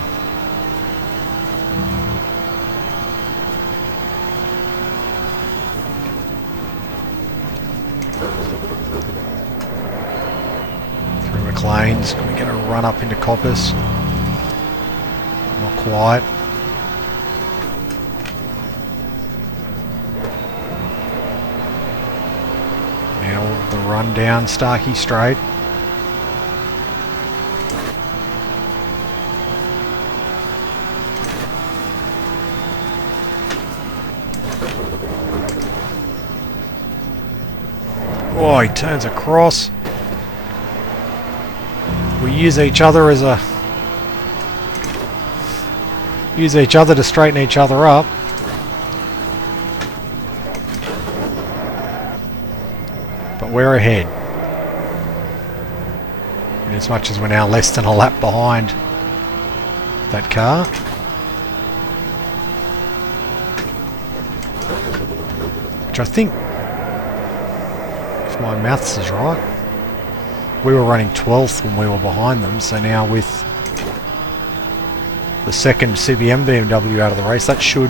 Lanes. Can we get a run up into Coppice? Not quite. Now the run down Starkey Straight. Oh, he turns across. We use each other to straighten each other up. But we're ahead. And as much as we're now less than a lap behind that car. Which I think, if my maths is right, we were running 12th when we were behind them, so now with the second CBM BMW out of the race, that should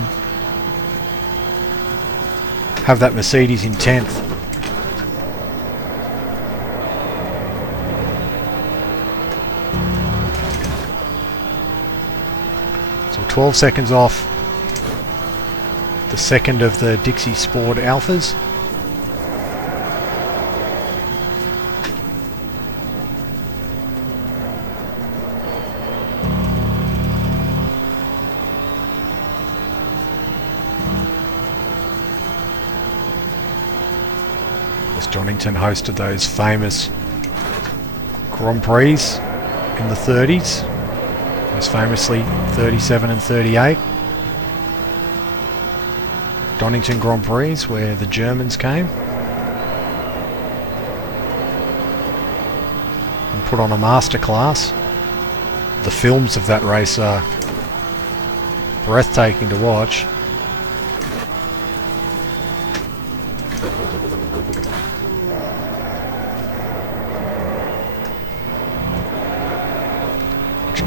have that Mercedes in 10th. So 12 seconds off the second of the Dixie Sport Alphas. Donington hosted those famous Grand Prix in the 30s, most famously 37 and 38. Donington Grand Prix, where the Germans came and put on a masterclass. The films of that race are breathtaking to watch.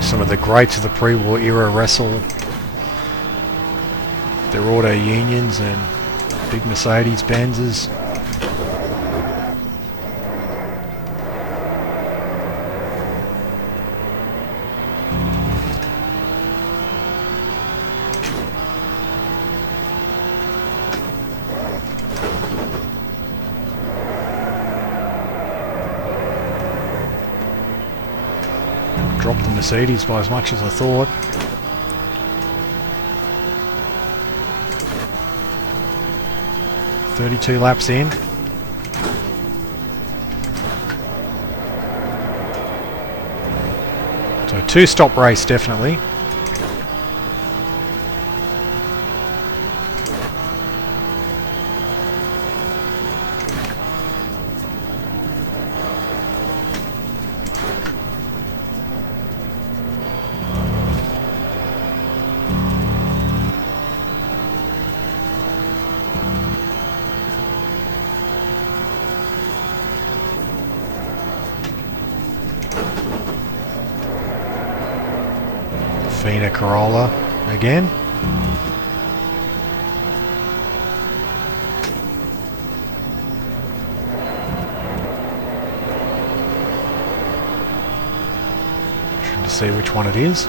Some of the greats of the pre-war era wrestle their auto unions and big Mercedes Benzes. dropped the Mercedes by as much as I thought. "32 laps in. So 2-stop race definitely. Fina Corolla again. Trying to see which one it is.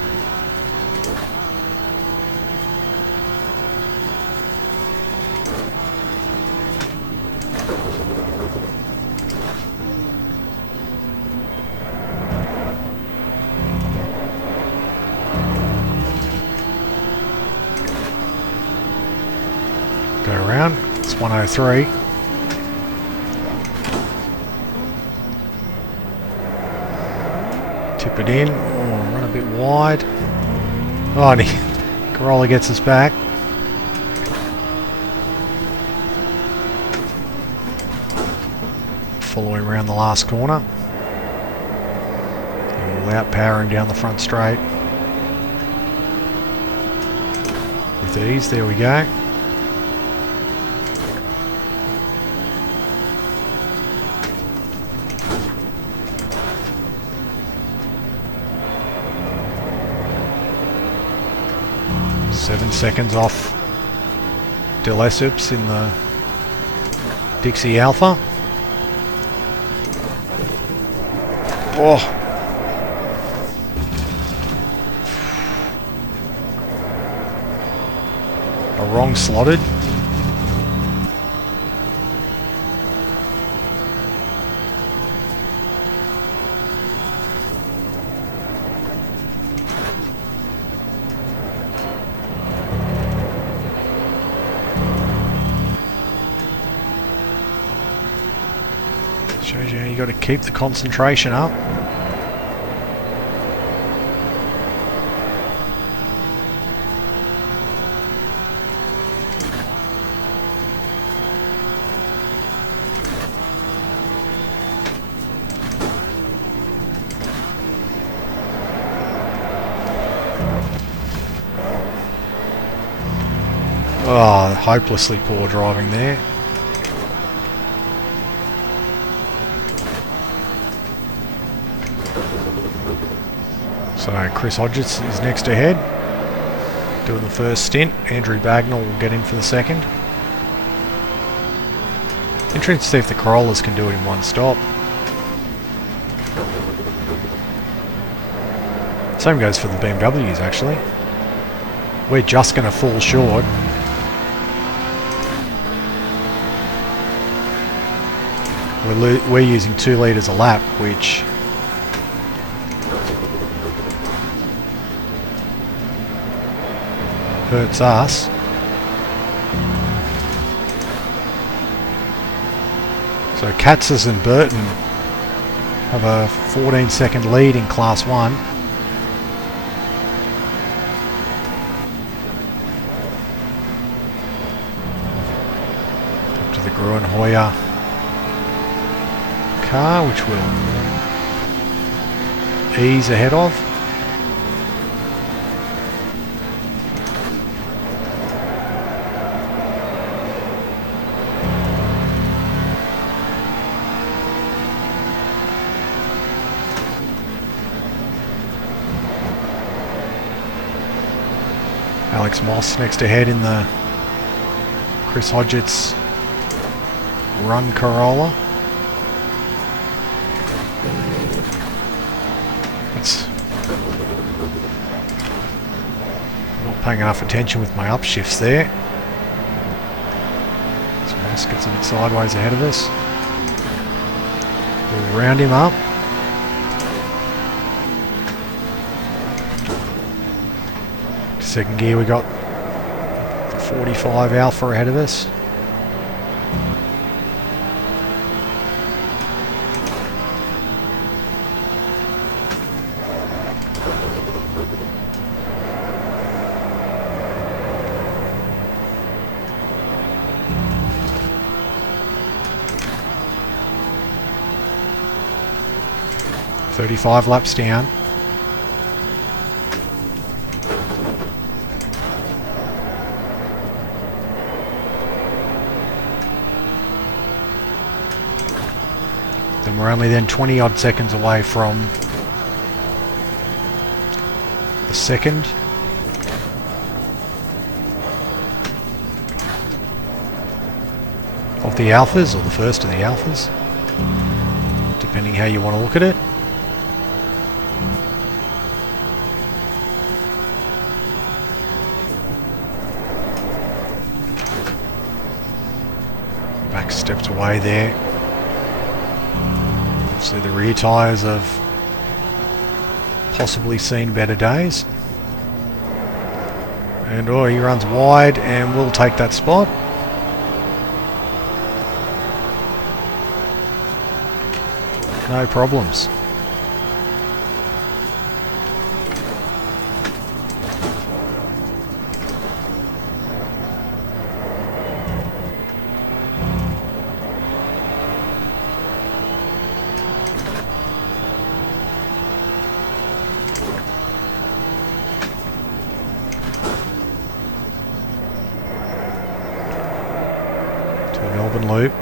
Go around. It's 103. Tip it in. Oh, run a bit wide. Oh, and Corolla gets us back. Following around the last corner. All out powering down the front straight. With ease, there we go. Seven seconds off De Lesseps in the Dixie Alpha. Oh! A wrong slotted. Shows you how you got to keep the concentration up. Oh, hopelessly poor driving there. So Chris Hodgetts is next ahead, doing the first stint. Andrew Bagnall will get in for the second. Interesting to see if the Corollas can do it in one stop. Same goes for the BMWs actually. We're just going to fall short. We're using 2 litres a lap, which hurts us. So Katzes and Burton have a 14-second lead in Class 1. Up to the Gruenhoyer car, which will ease ahead of. Alex Moss next ahead in the Chris Hodgetts run Corolla. That's not paying enough attention with my upshifts there. So Moss gets a bit sideways ahead of us. We'll round him up. Second gear, we got the 45 Alpha ahead of us. .35 laps down. Then we're only then 20 odd seconds away from the second. Of the Alphas, or the first of the Alphas, depending how you want to look at it. Back stepped away there. So the rear tyres have possibly seen better days. And oh, he runs wide and will take that spot. No problems. Melbourne loop.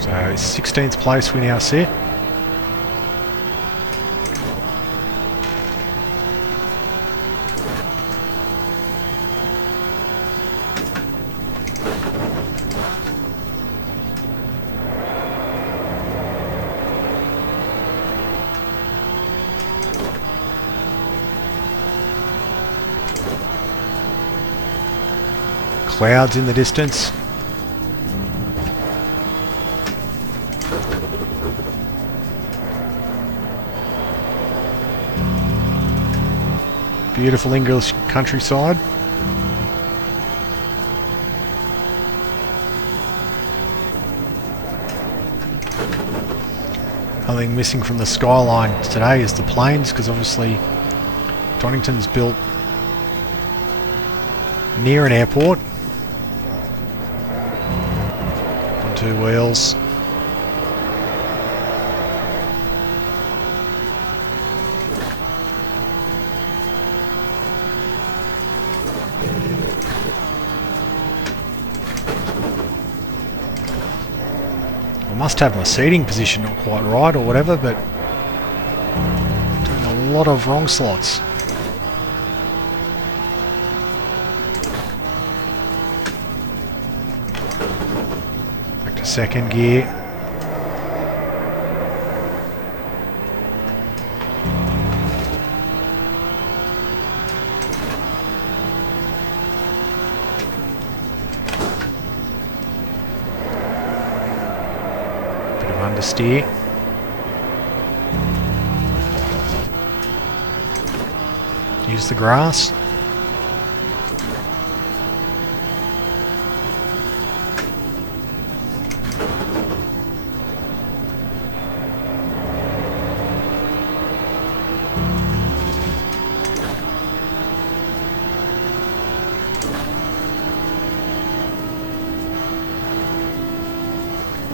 So 16th place we now sit. Clouds in the distance. Beautiful English countryside. Only thing missing from the skyline today is the planes, because obviously Donington's built near an airport. On two wheels. I must have my seating position not quite right or whatever, but doing a lot of wrong slots. Back to second gear. Understeer. Use the grass.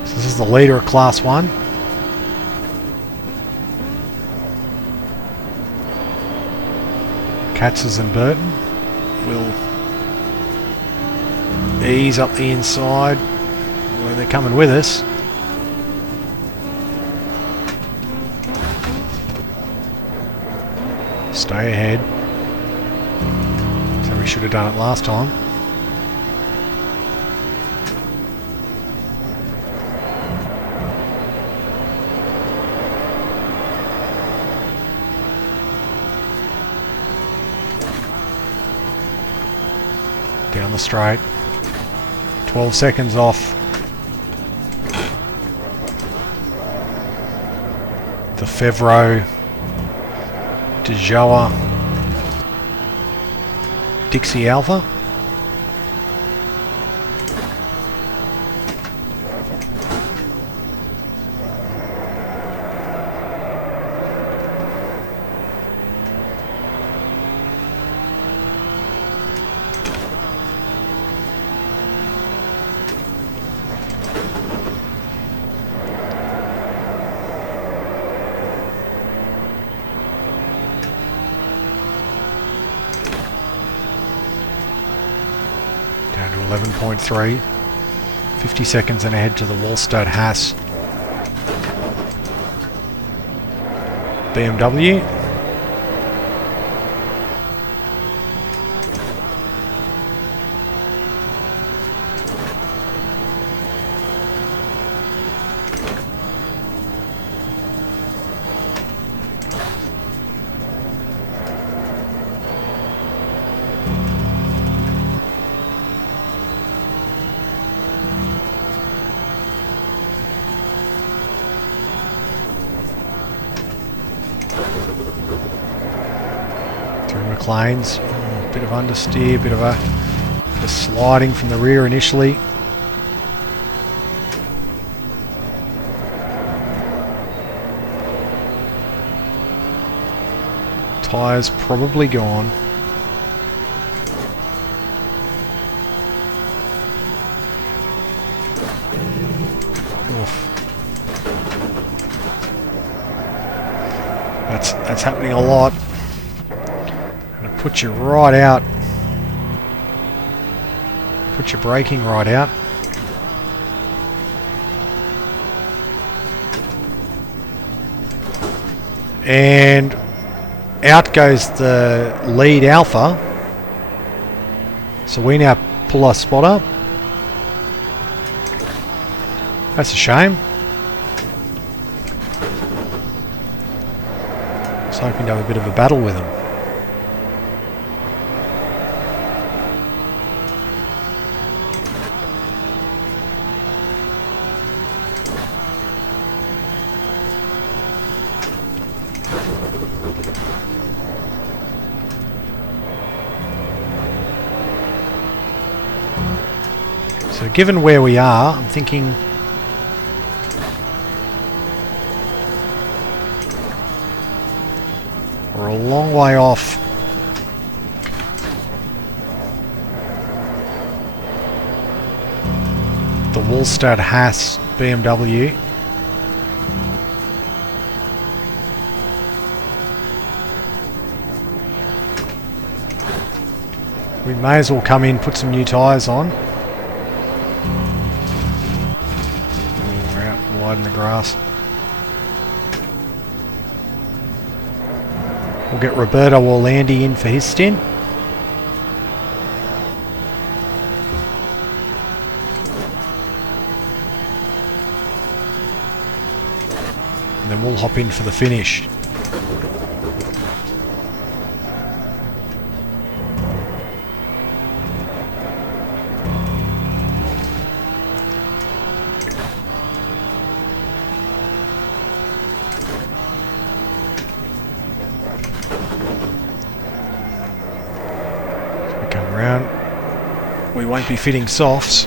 This is the leader of Class 1. Katz's and Burton will ease up the inside where they're coming with us. Stay ahead. So we should have done it last time. Down the straight. 12 seconds off the Fevro, Dejoa, Dixie Alpha. Down to 11.3. 50 seconds and ahead to the Wallstad Haas BMW. McLean's, bit of understeer, bit of a sliding from the rear initially. Tyres probably gone. Oof. That's happening a lot. Put you right out. Put your braking right out. And out goes the lead Alpha. So we now pull our spotter. That's a shame. I was hoping to have a bit of a battle with him. So given where we are, I'm thinking we're a long way off the Wallstad Haas BMW. We may as well come in, put some new tyres on. We're out wide in the grass. We'll get Roberto Orlandi in for his stint. And then we'll hop in for the finish. We won't be fitting softs.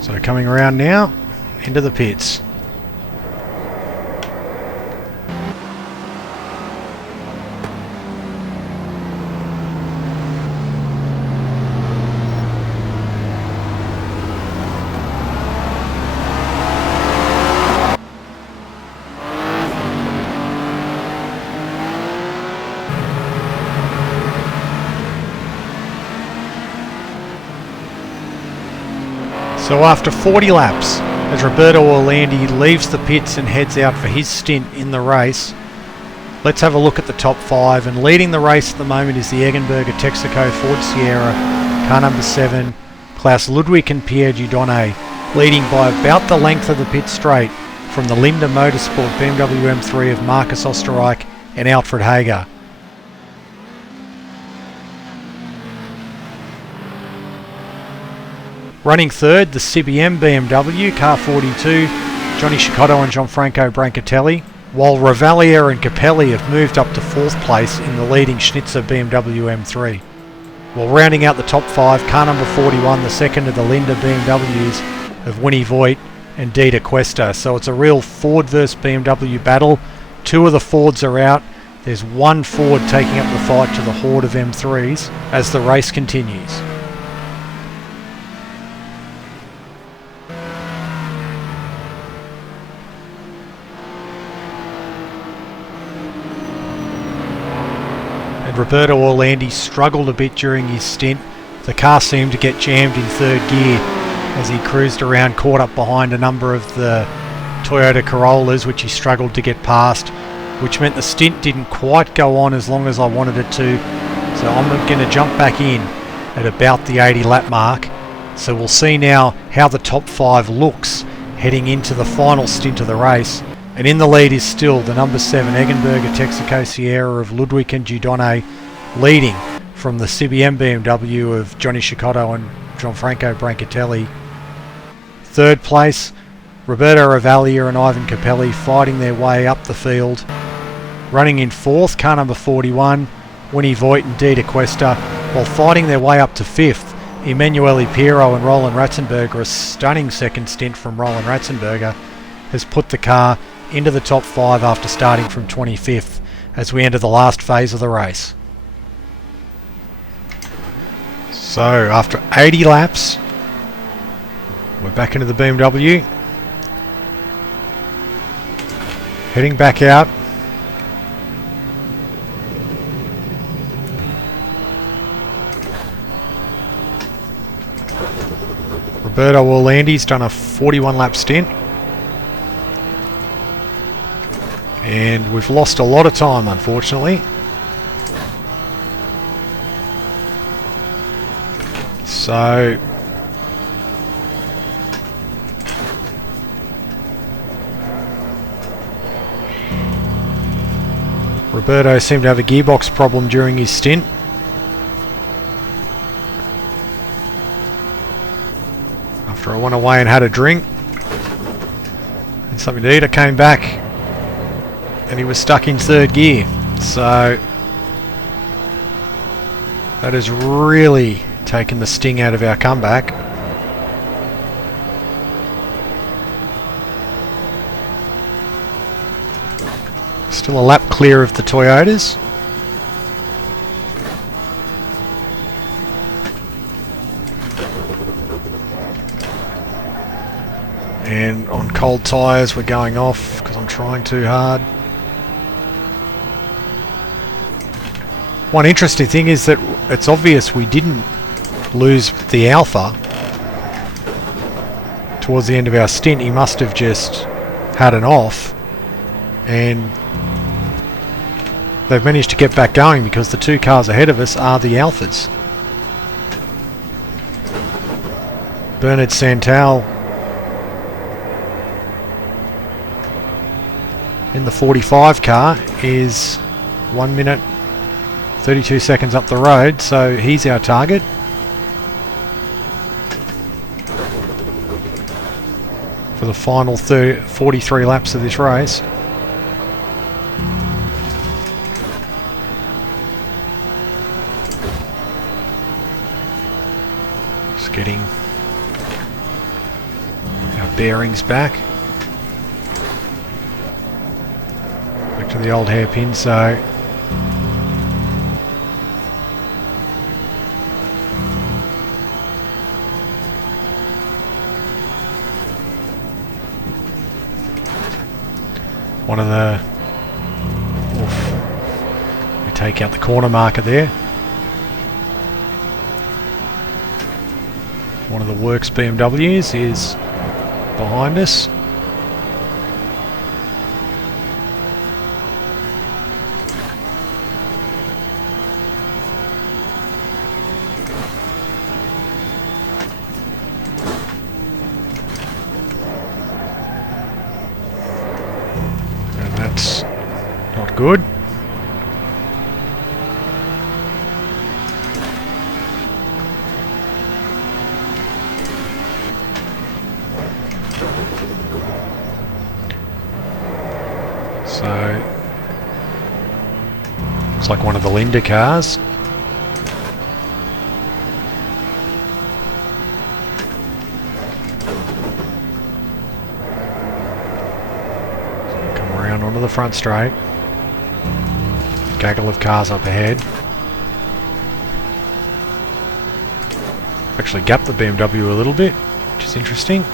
So coming around now into the pits. So after 40 laps, as Roberto Orlandi leaves the pits and heads out for his stint in the race, let's have a look at the top 5. And leading the race at the moment is the Eggenberger Texaco Ford Sierra, car number 7, Klaus Ludwig and Pierre Dieudonné, leading by about the length of the pit straight from the Linda Motorsport BMW M3 of Marcus Osterreich and Alfred Hager. Running third, the CBM BMW, car 42, Johnny Cicotto and Gianfranco Brancatelli, while Ravalier and Capelli have moved up to 4th place in the leading Schnitzer BMW M3. While rounding out the top 5, car number 41, the second of the Linda BMWs of Winnie Voigt and Dieter Cuesta. So it's a real Ford versus BMW battle. 2 of the Fords are out. There's 1 Ford taking up the fight to the horde of M3s as the race continues. Roberto Orlandi struggled a bit during his stint. The car seemed to get jammed in 3rd gear as he cruised around, caught up behind a number of the Toyota Corollas, which he struggled to get past, which meant the stint didn't quite go on as long as I wanted it to. So I'm going to jump back in at about the 80 lap mark. So we'll see now how the top 5 looks heading into the final stint of the race. And in the lead is still the number 7 Eggenberger Texaco Sierra of Ludwig and Giudone, leading from the CBM BMW of Johnny Cicotto and Gianfranco Brancatelli. 3rd place, Roberto Ravalier and Ivan Capelli fighting their way up the field. Running in 4th, car number 41, Winnie Voigt and Dieter Cuesta, while fighting their way up to 5th, Emanuele Piero and Roland Ratzenberger. A stunning second stint from Roland Ratzenberger has put the car into the top 5 after starting from 25th as we enter the last phase of the race. So after 80 laps, we're back into the BMW, heading back out. Roberto Orlandi's done a 41 lap stint. And we've lost a lot of time, unfortunately. So Roberto seemed to have a gearbox problem during his stint. After I went away and had a drink and something to eat, I came back and he was stuck in 3rd gear. So that has really taken the sting out of our comeback. Still a lap clear of the Toyotas. And on cold tyres we're going off because I'm trying too hard. One interesting thing is that it's obvious we didn't lose the Alpha towards the end of our stint. He must have just had an off, and they've managed to get back going because the 2 cars ahead of us are the Alphas. Bernard Santal in the 45 car is 1 minute 32 seconds up the road, so he's our target. For the final 43 laps of this race. Just getting our bearings back. Back to the old hairpin, so one of the... we take out the corner marker there. One of the Works BMWs is behind us. Good. Looks like one of the Linda cars. Come around onto the front straight. Gaggle of cars up ahead. Actually gapped the BMW a little bit, which is interesting.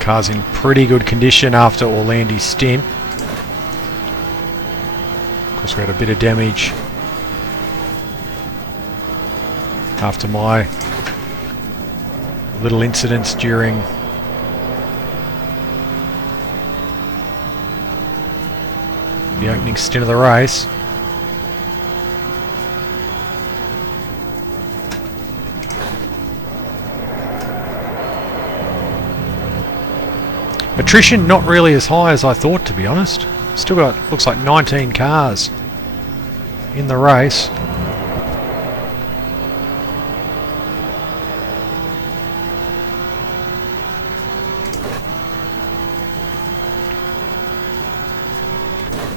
Car's in pretty good condition after Orlandi's stint. Of course, we had a bit of damage after my little incidents during the opening stint of the race. Attrition not really as high as I thought, to be honest. Still got, looks like 19 cars in the race.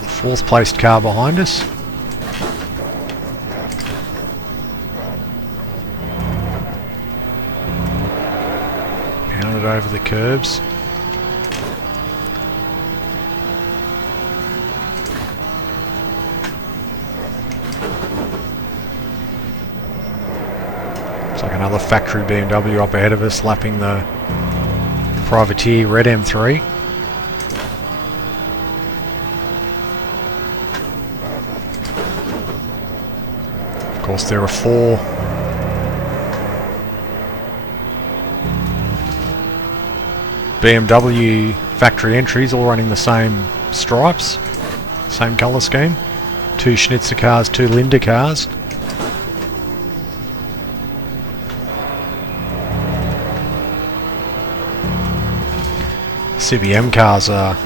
Fourth placed car behind us. Pounded over the curbs. Looks like another factory BMW up ahead of us, lapping the privateer red M3. Of course, there are 4 BMW factory entries, all running the same stripes, same colour scheme. 2 Schnitzer cars, 2 Linda cars. CBM cars are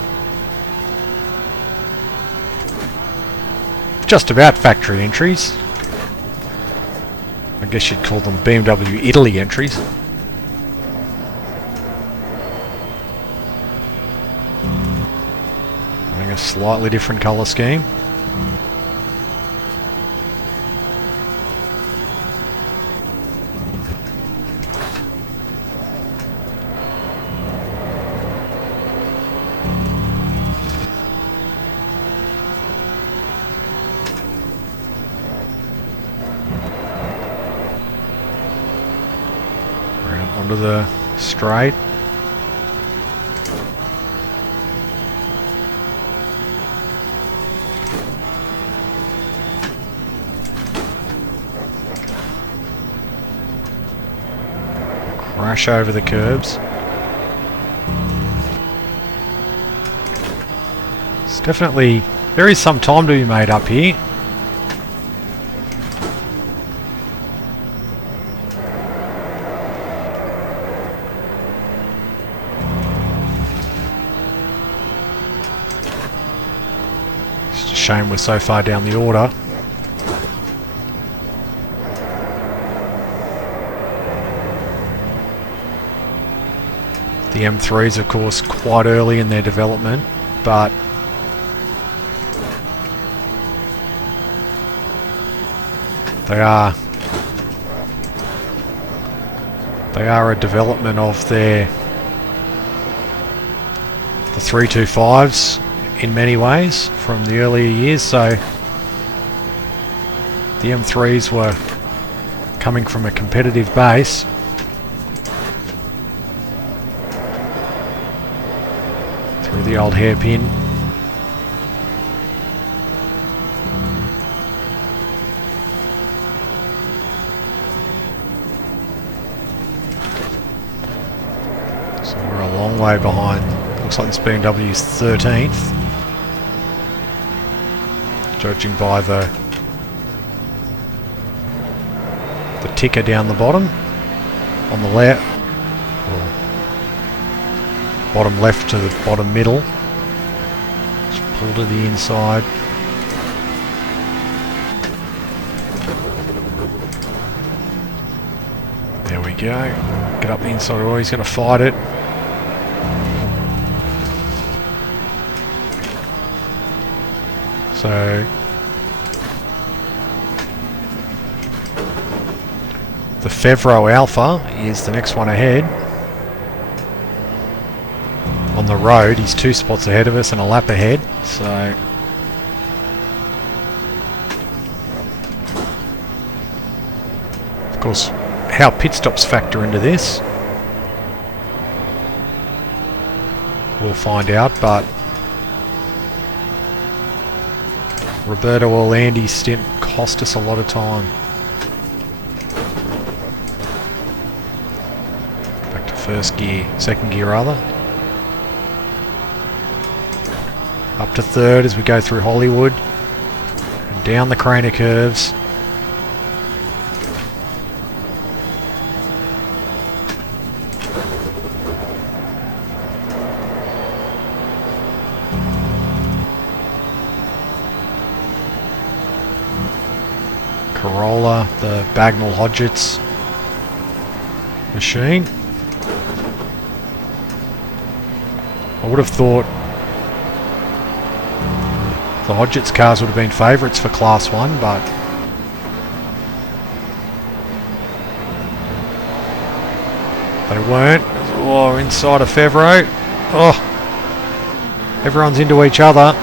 just about factory entries. I guess you'd call them BMW Italy entries. Having a slightly different colour scheme. Onto the straight. Crash over the curbs. It's definitely, there is some time to be made up here. Shame we're so far down the order. The M3s, of course, quite early in their development, but they are a development of the 325s. In many ways from the earlier years, so the M3s were coming from a competitive base. Through the old hairpin. So we're a long way behind. Looks like this BMW's 13th. Judging by the ticker down the bottom, on the left, or bottom left to the bottom middle. Just pull to the inside. There we go. get up the inside. Oh, he's going to fight it. So the Fevro Alpha is the next one ahead. On the road, he's 2 spots ahead of us and a lap ahead. So of course, how pit stops factor into this, we'll find out, but Roberto Orlandi's stint cost us a lot of time. Back to second gear rather. Up to third as we go through Hollywood and down the Craner curves. Corolla, the Bagnall Hodgetts machine. I would have thought the Hodgetts cars would have been favourites for Class 1, but they weren't. Oh, inside of Fevro. Oh, everyone's into each other.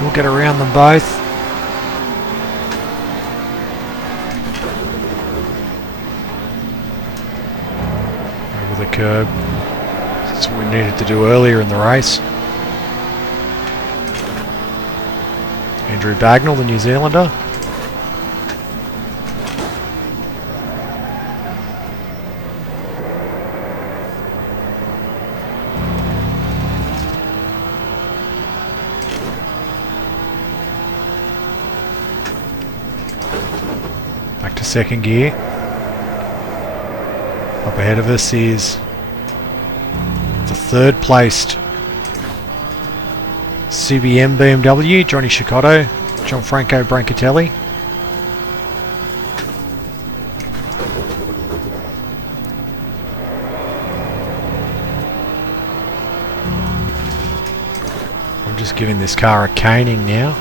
We'll get around them both. Over the curb. That's what we needed to do earlier in the race. Andrew Bagnall, the New Zealander. Back to second gear. Up ahead of us is the third placed CBM BMW, Johnny Cicotto, Gianfranco Brancatelli. I'm just giving this car a caning now.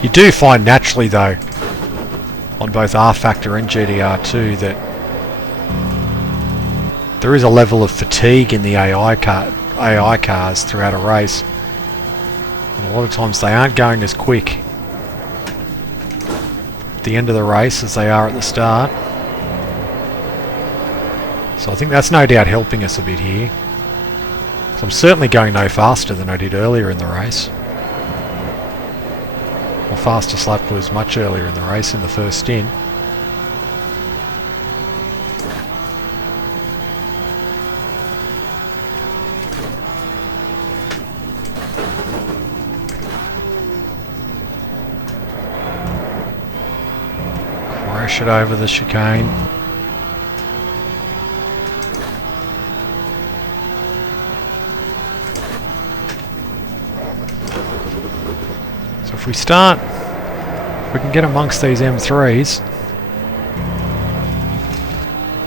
You do find naturally though, on both R Factor and GDR2, that there is a level of fatigue in the AI cars throughout a race. And a lot of times they aren't going as quick at the end of the race as they are at the start. So I think that's no doubt helping us a bit here. I'm certainly going no faster than I did earlier in the race. My fastest lap was much earlier in the race in the first stint. Crash it over the chicane. If we start, we can get amongst these M3s,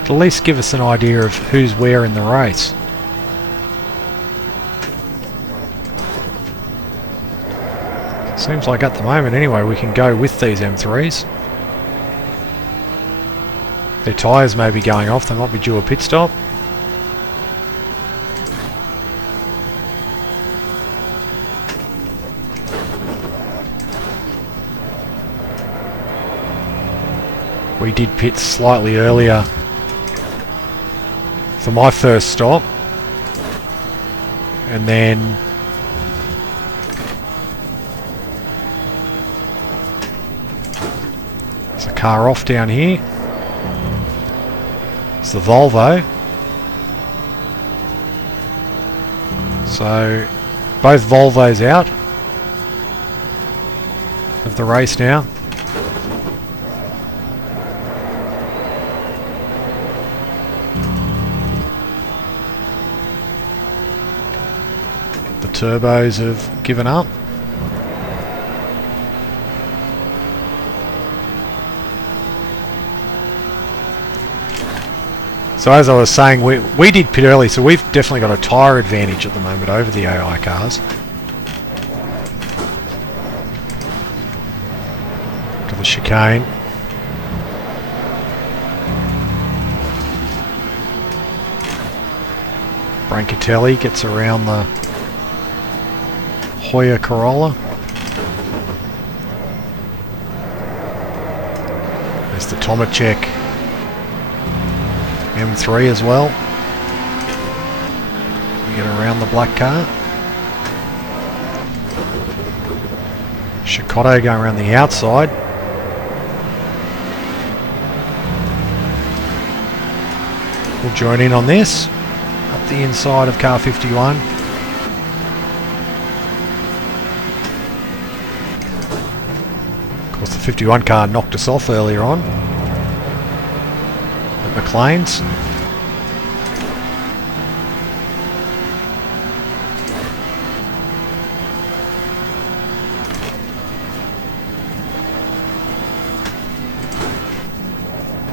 at least give us an idea of who's where in the race. Seems like at the moment anyway we can go with these M3s. Their tyres may be going off, they might be due a pit stop. We did pit slightly earlier for my first stop, and then there's a car off down here. It's the Volvo. So both Volvos out of the race now. Turbos have given up. So as I was saying, we did pit early, so we've definitely got a tyre advantage at the moment over the AI cars. To the chicane. Brancatelli gets around the Hoya Corolla. There's the Tomacek M3 as well. We get around the black car. Chicotto going around the outside. We'll join in on this. Up the inside of car 51. Of course the 51 car knocked us off earlier on at McLean's.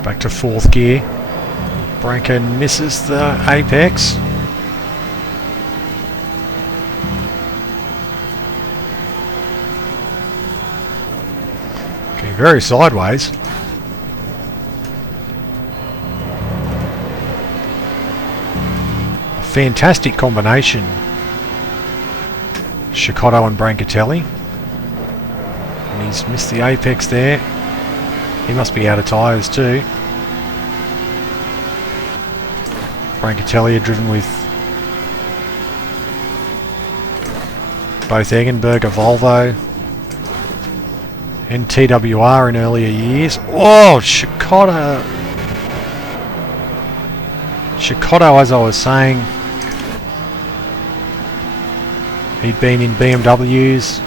Back to fourth gear. Branco misses the apex. Okay, very sideways. A fantastic combination. Chicotto and Brancatelli. And he's missed the apex there. He must be out of tyres too. Brancatelli are driven with both Eggenberger Volvo and TWR in earlier years. Oh, Chicotto! Chicotto, as I was saying, he'd been in BMWs.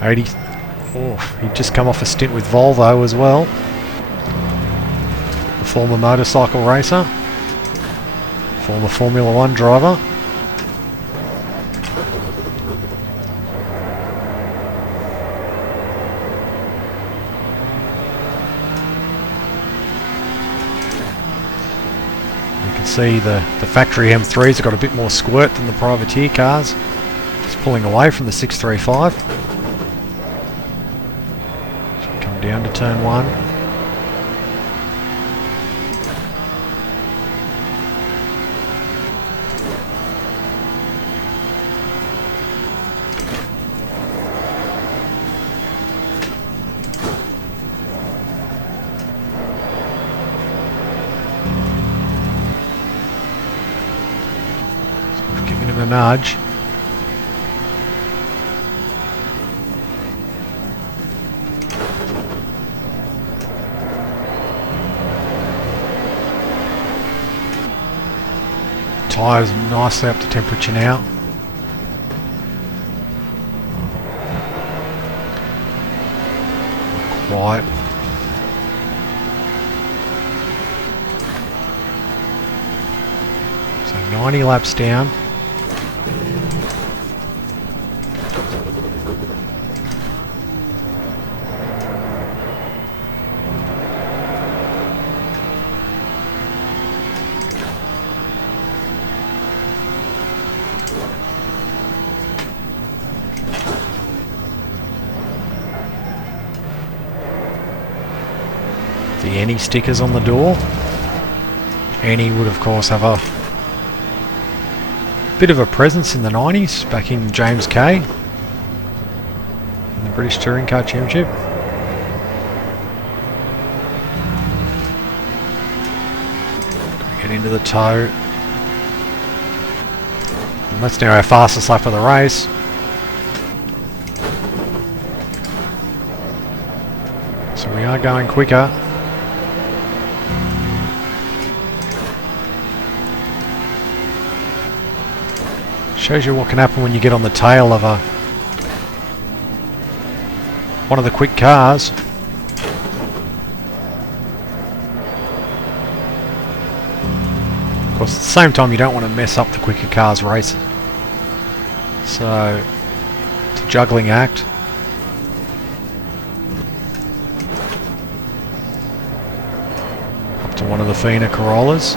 80. Oh, he'd just come off a stint with Volvo as well. The former motorcycle racer, former Formula 1 driver. You can see the factory M3s have got a bit more squirt than the privateer cars. Just pulling away from the 635. Come down to turn 1. A nudge. Tyres nicely up to temperature now. Quiet. So 90 laps down. The Annie stickers on the door. Annie would of course have a bit of a presence in the 90s, back in James Kay in the British Touring Car Championship. Get into the toe. And that's now our fastest lap of the race. So we are going quicker. Shows you what can happen when you get on the tail of one of the quick cars. Of course, at the same time, you don't want to mess up the quicker cars racing. So, it's a juggling act. to one of the Fina Corollas.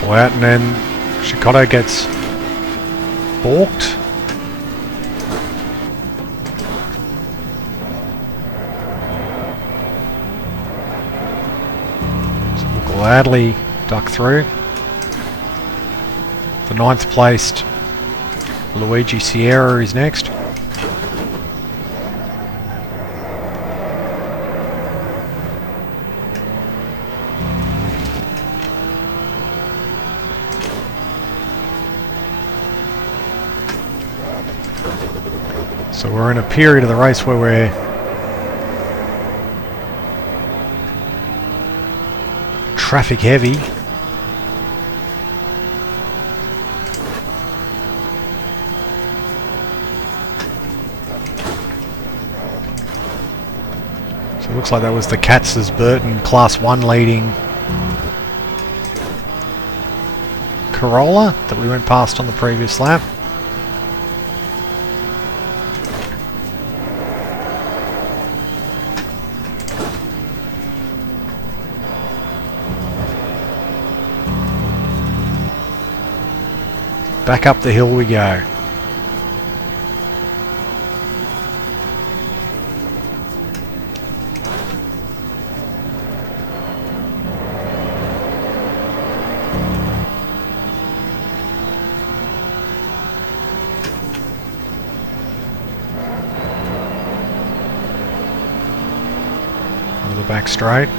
Pull out, and then Shikoto gets balked. So we'll gladly duck through. The 9th placed Luigi Sierra is next. So we're in a period of the race where we're traffic heavy. So it looks like that was the Katz's Burton Class 1 leading Corolla that we went past on the previous lap. Back up the hill we go. Over the back straight.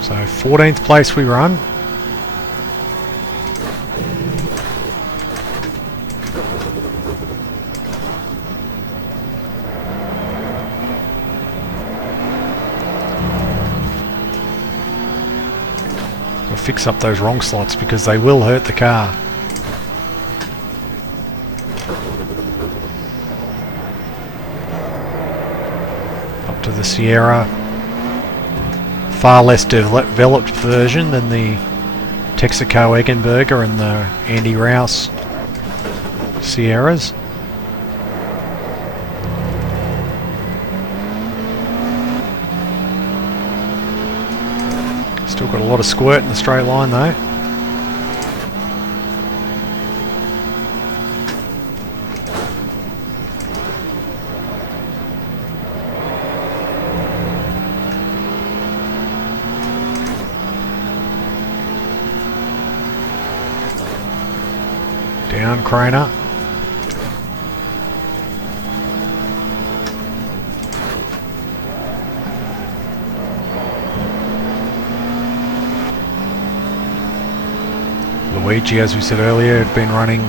So 14th place we run. Fix up those wrong slots because they will hurt the car. Up to the Sierra. Far less developed version than the Texaco Eggenberger and the Andy Rouse Sierras. Still got a lot of squirt in the straight line though. Down Craner. Luigi, as we said earlier, had been running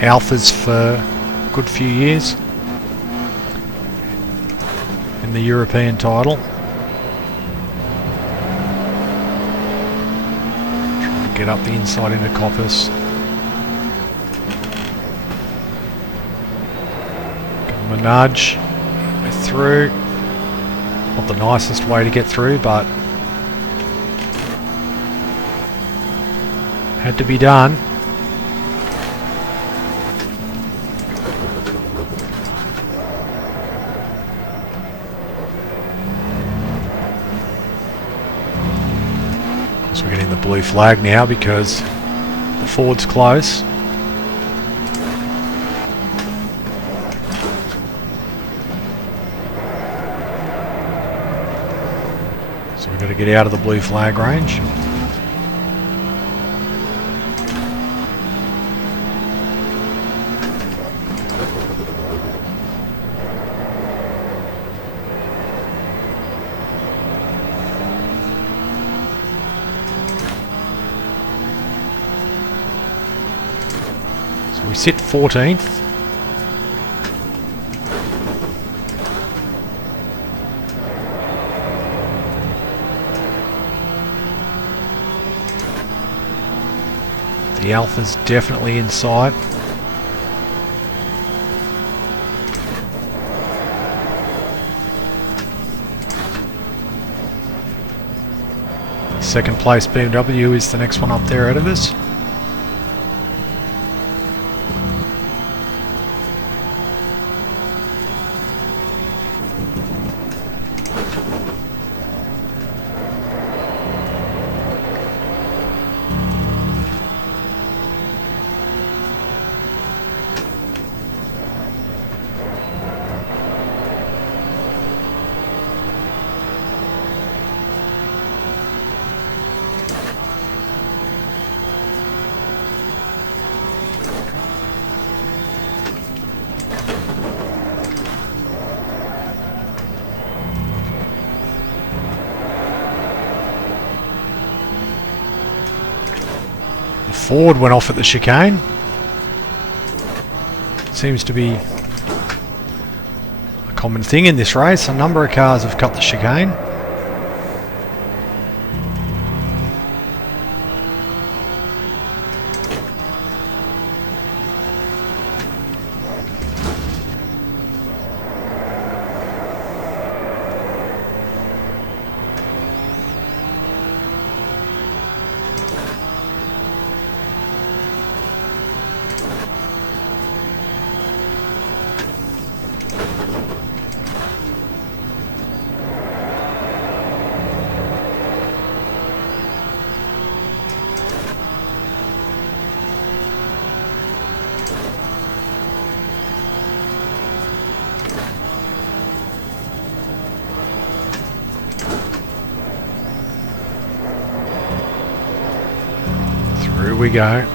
Alphas for a good few years in the European title. Trying to get up the inside into Coppice. Give them a nudge. We're through. Not the nicest way to get through, but had to be done. Of course, we're getting the blue flag now because the Ford's close. So we've got to get out of the blue flag range. We sit 14th. The Alpha's definitely in sight. Second place BMW is the next one up there ahead of us. Ford went off at the chicane. Seems to be a common thing in this race. A number of cars have cut the chicane. Through we go.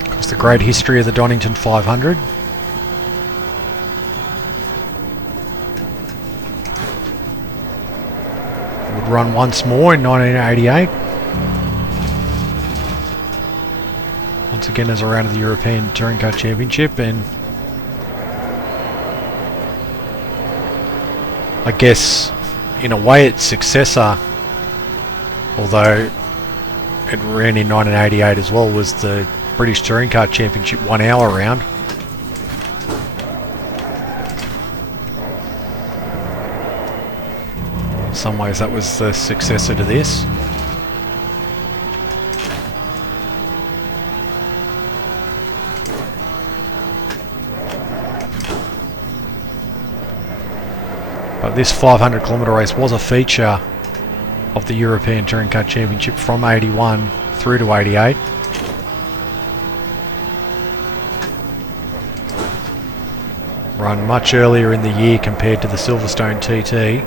Of course, the great history of the Donington 500. Would run once more in 1988. Once again as a round of the European Touring Car Championship, and I guess in a way its successor, although it ran in 1988 as well, was the British Touring Car Championship 1 hour round. In some ways that was the successor to this. But this 500 kilometre race was a feature of the European Touring Car Championship from 81 through to 88. Run much earlier in the year compared to the Silverstone TT.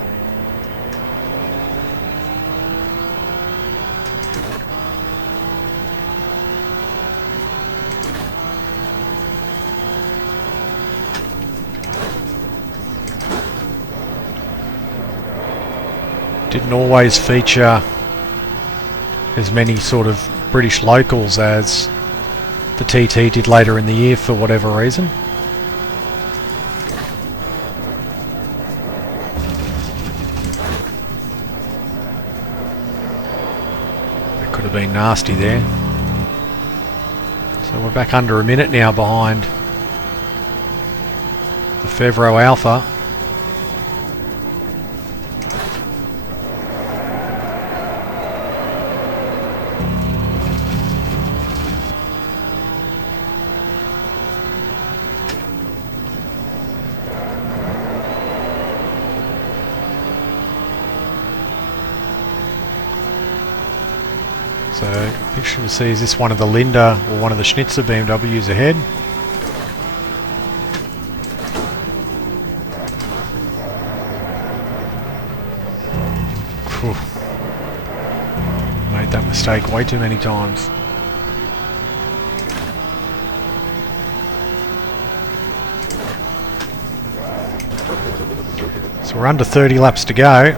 Didn't always feature as many sort of British locals as the TT did later in the year for whatever reason. It could have been nasty there. So we're back under a minute now behind the Fevro Alpha. So, picture to see, is this one of the Linda or one of the Schnitzer BMWs ahead? Whew. Made that mistake way too many times. So we're under 30 laps to go.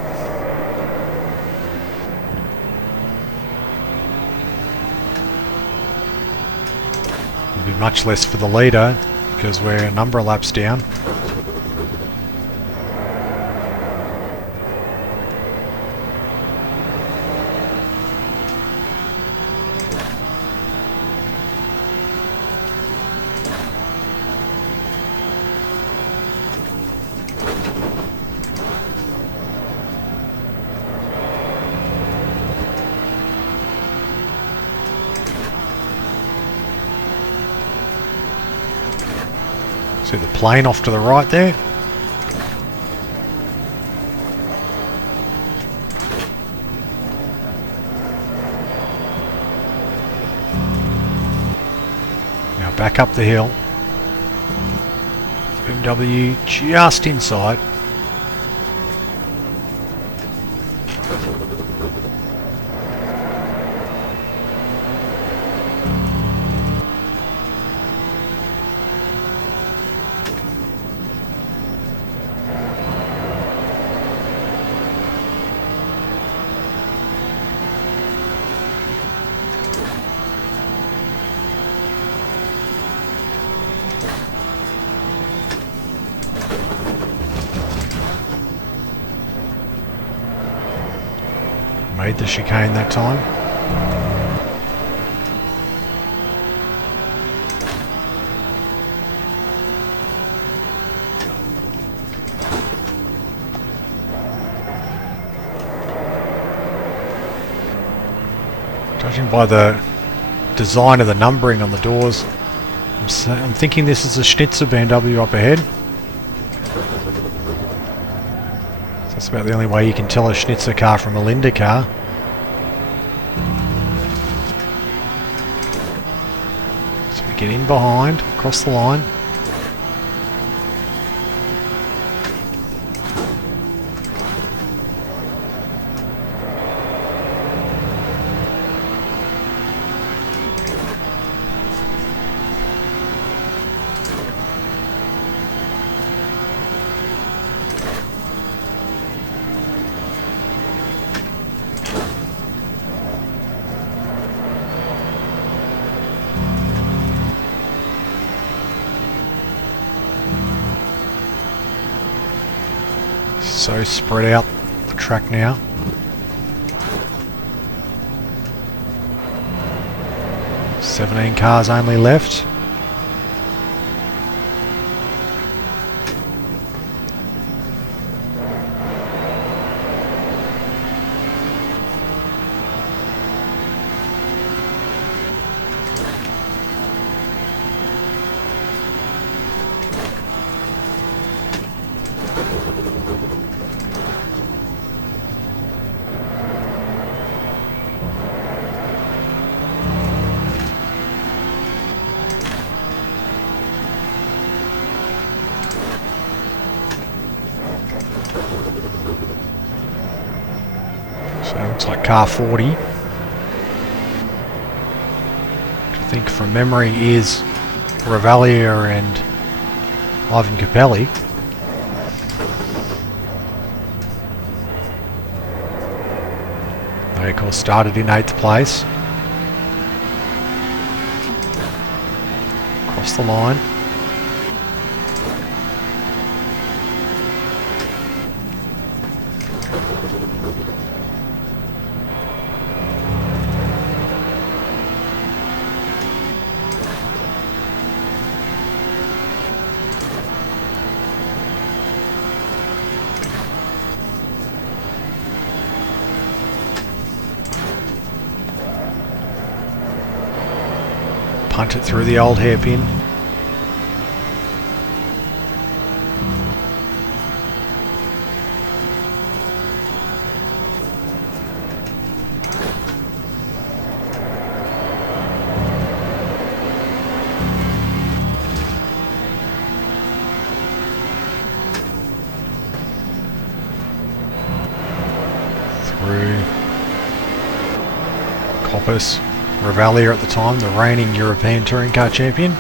Much less for the leader because we're a number of laps down. See the plane off to the right there? Now back up the hill. BMW just inside. Made the chicane that time. Judging by the design of the numbering on the doors, I'm thinking this is a Schnitzer BMW up ahead. That's about the only way you can tell a Schnitzer car from a Linda car. So we get in behind, across the line. So spread out the track now. "17 cars only left. So it looks like car 40, which I think from memory is Revalier and Ivan Capelli. They of course started in 8th place. Across the line. Punt it through the old hairpin. Through Coppice. Revalier at the time, the reigning European Touring Car Champion.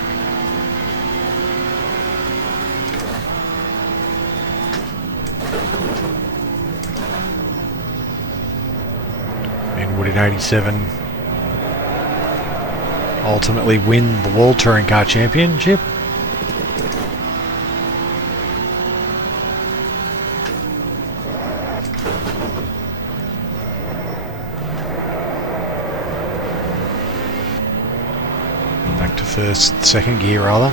And would in 87 ultimately win the World Touring Car Championship. Second gear rather,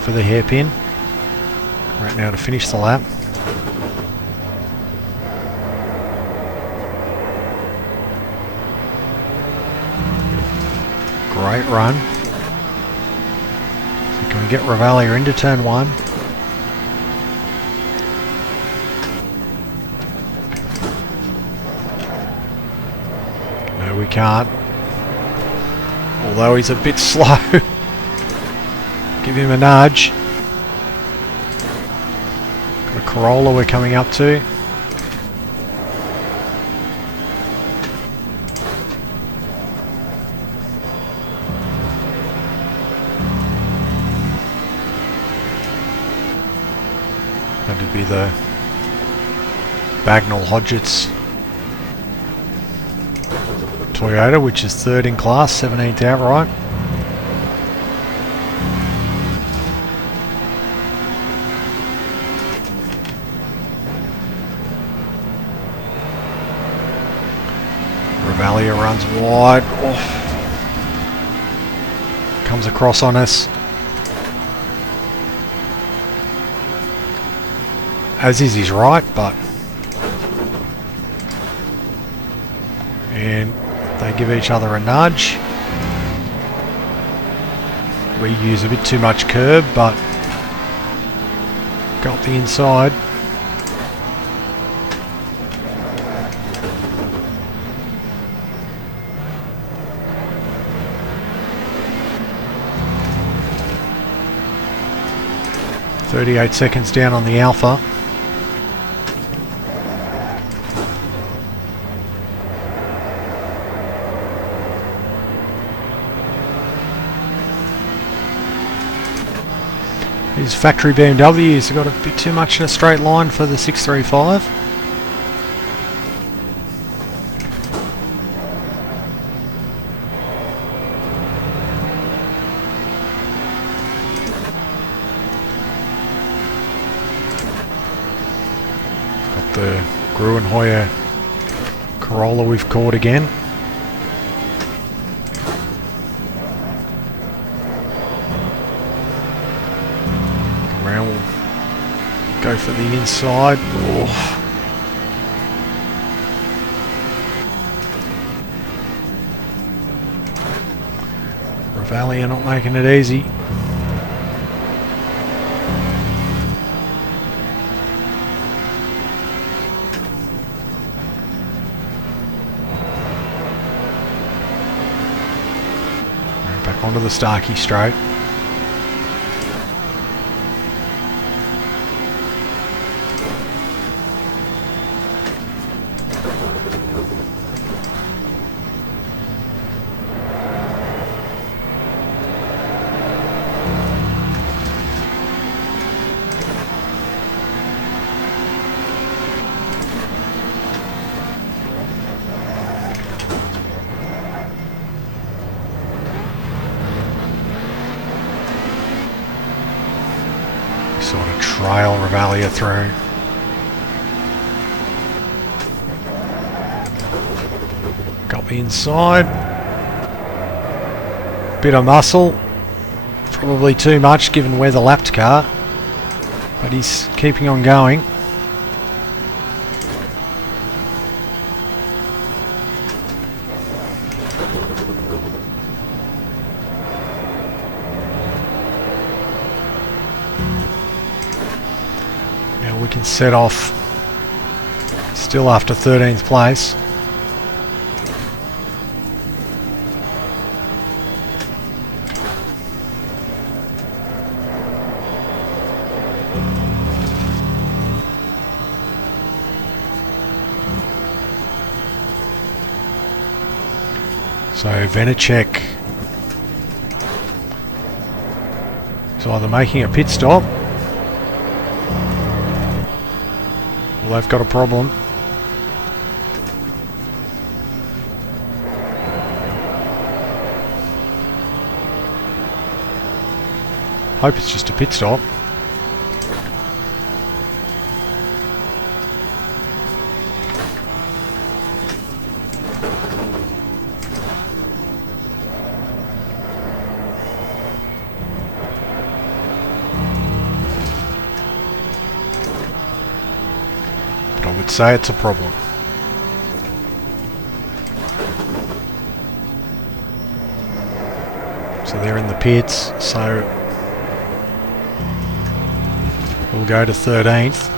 for the hairpin. Right now to finish the lap. Great run. So can we get Revalia into turn 1. No, we can't. Although he's a bit slow. Give him a nudge. Got a Corolla we're coming up to. Going to be the Bagnall Hodgetts Toyota, which is 3rd in class, 17th outright. Revalia runs wide. Oh. Comes across on us. As is his right, but... And they give each other a nudge. We use a bit too much curb, but got the inside. .38 seconds down on the Alpha. His factory BMW's got a bit too much in a straight line for the 635. Got the Gruenhoyer Corolla we've caught again. Go for the inside. Oh. Revalia not making it easy. Back onto the Starkey straight. Sort of trail Revalia through. Got me inside. Bit of muscle. Probably too much given we're the lapped car. But he's keeping on going. We can set off still after 13th place. So Vanacek is either making a pit stop, well, they've got a problem. Hope it's just a pit stop. I would say it's a problem. So they're in the pits, so will go to 13th.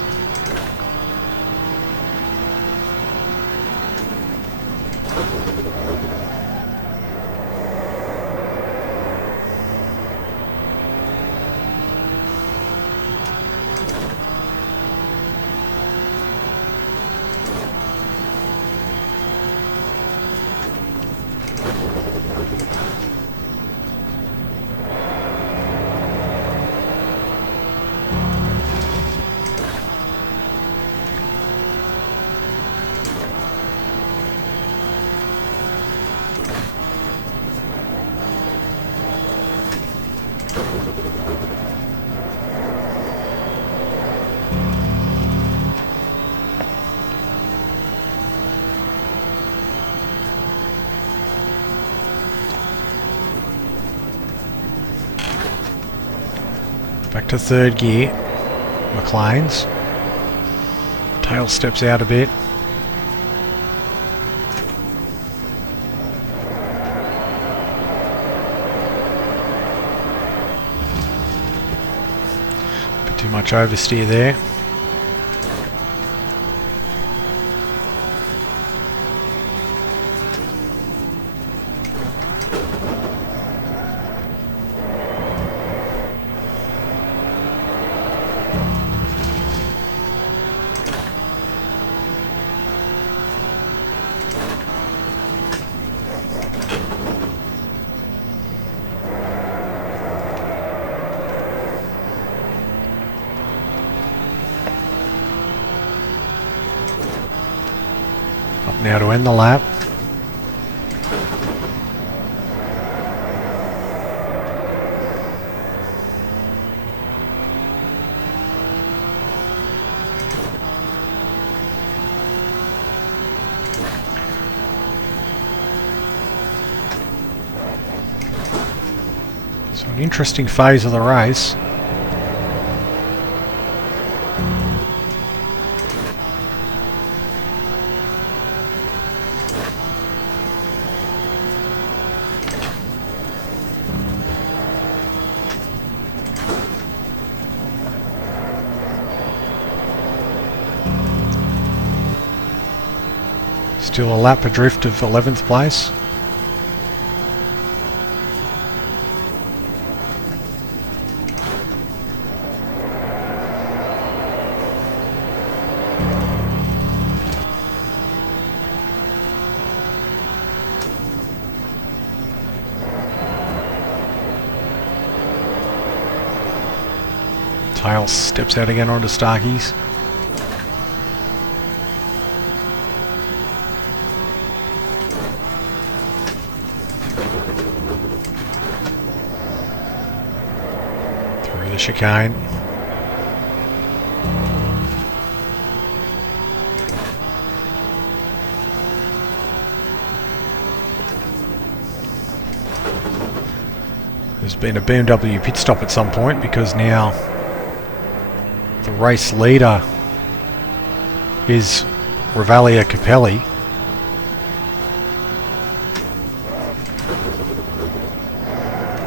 Back to third gear, McLean's. Tail steps out a bit. Bit too much oversteer there. Up now to end the lap. So an interesting phase of the race. Still a lap adrift of 11th place. Tail steps out again onto Starkey's. The chicane. There's been a BMW pit stop at some point because now the race leader is Revalia Capelli.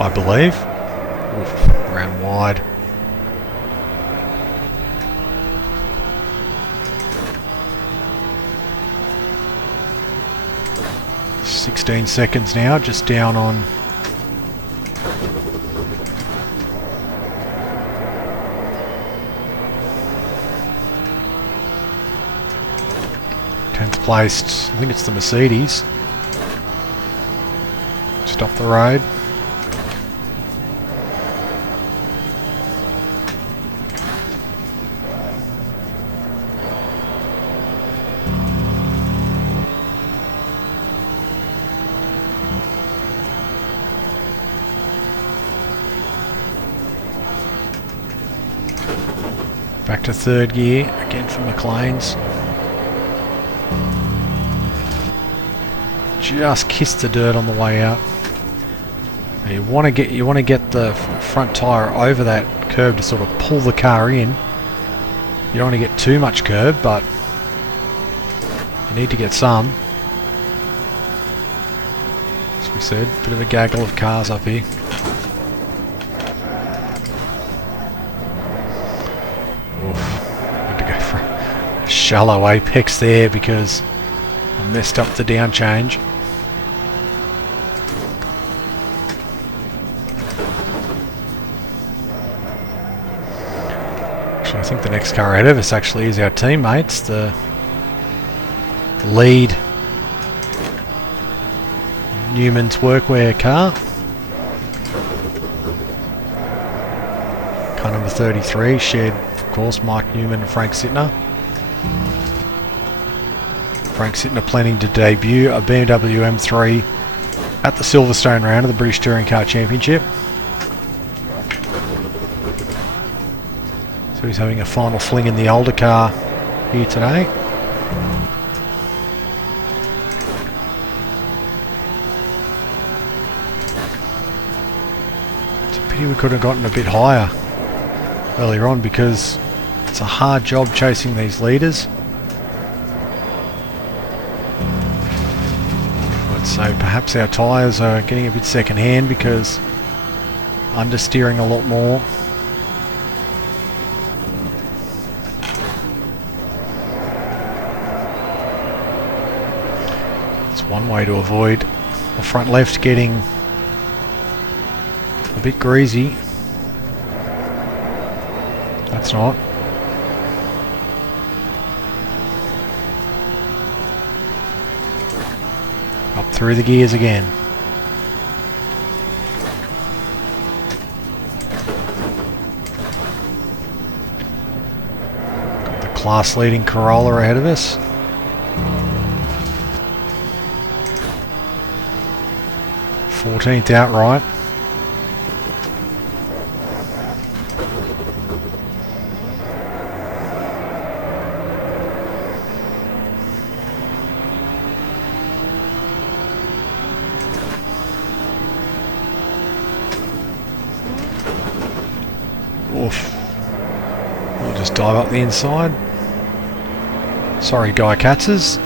I believe. Oof, ran wide. Seconds now, just down on tenth placed. I think it's the Mercedes. Just off the road. Back to third gear, again from McLean's. Just kissed the dirt on the way out. You want to get the front tyre over that curb to sort of pull the car in. You don't want to get too much curb, but you need to get some. As we said, bit of a gaggle of cars up here. shallow apex there because I messed up the down change. Actually, I think the next car ahead of us actually is our teammates, the lead Newman's workwear car. Car number 33, shared, of course, Mike Newman and Frank Sittner. Frank Sittner planning to debut a BMW M3 at the Silverstone round of the British Touring Car Championship. So he's having a final fling in the older car here today. It's a pity we could have gotten a bit higher earlier on because it's a hard job chasing these leaders. So perhaps our tyres are getting a bit second hand because understeering a lot more. It's one way to avoid the front left getting a bit greasy. That's not. Up through the gears again. Got the class leading Corolla ahead of us. Fourteenth outright. Oof. We'll just dive up the inside. Sorry, Guy Katzers.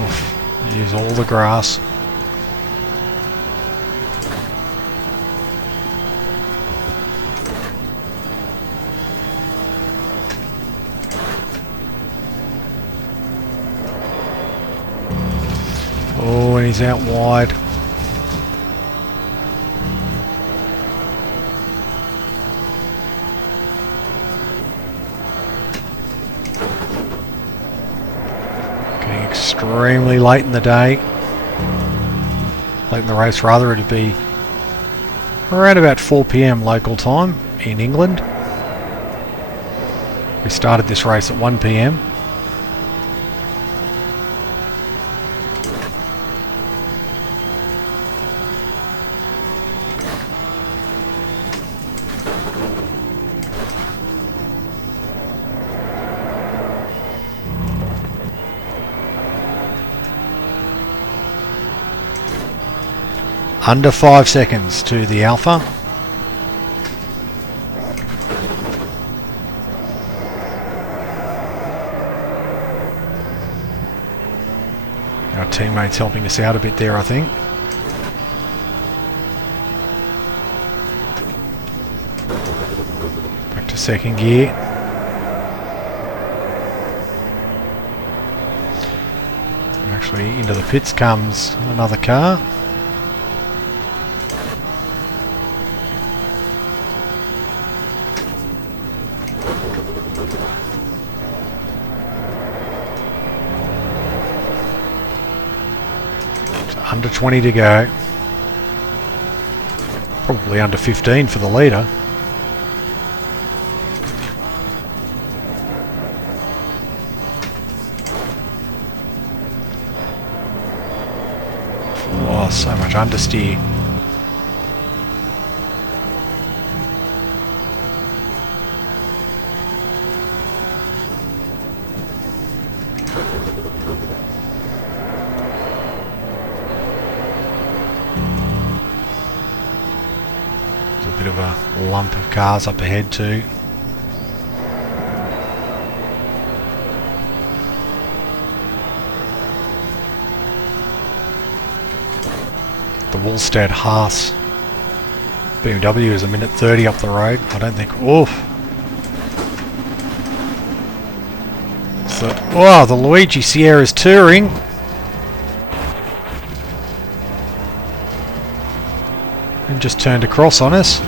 Oof. Use all the grass. Oh, and he's out wide. Getting extremely late in the day. Late in the race rather, it'd be around about 4 PM local time in England. We started this race at 1 PM. Under 5 seconds to the Alpha. Our teammates helping us out a bit there, I think. Back to second gear. Actually, into the pits comes another car. Under 20 to go. Probably under 15 for the leader. Oh, so much understeer. Bit of a lump of cars up ahead too. Woolstead Haas BMW is a minute 30 up the road. I don't think... Oof. So, wow, the Luigi Sierra's touring. And just turned across on us.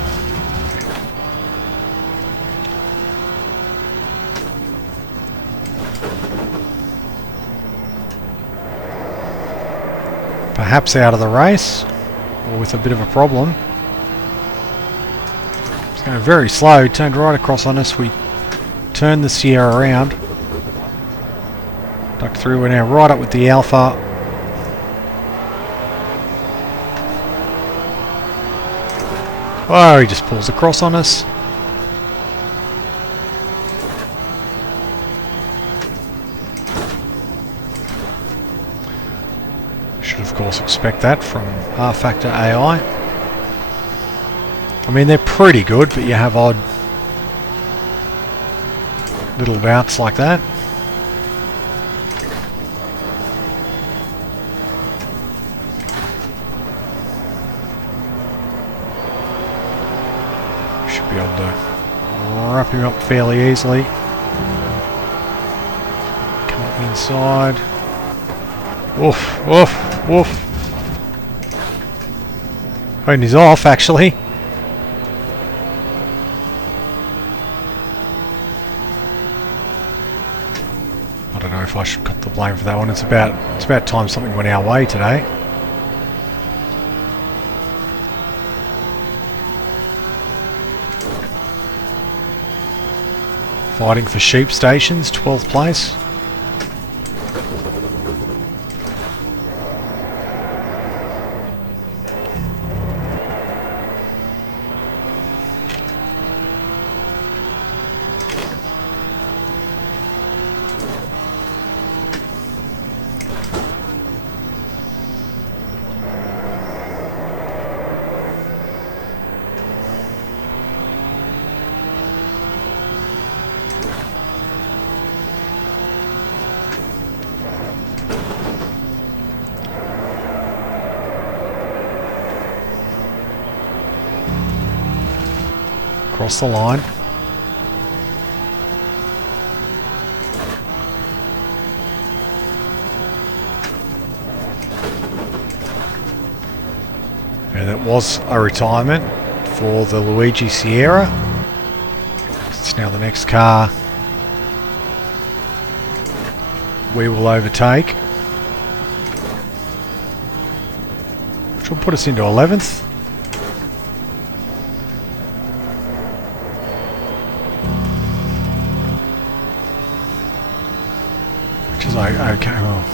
Perhaps out of the race, or with a bit of a problem. It's going very slow, turned right across on us. We turned the Sierra around. Ducked through, we're now right up with the Alpha. Oh, he just pulls across on us. Should of course expect that from R-Factor AI. I mean, they're pretty good, but you have odd little bouts like that. Should be able to wrap him up fairly easily. Come up inside. Woof, woof, woof. Oh, and he's off, actually. I don't know if I should cut the blame for that one. It's about time something went our way today. Fighting for sheep stations, 12th place. Across the line. And that was a retirement for the Luigi Sierra. It's now the next car we will overtake, which will put us into 11th. Okay, well,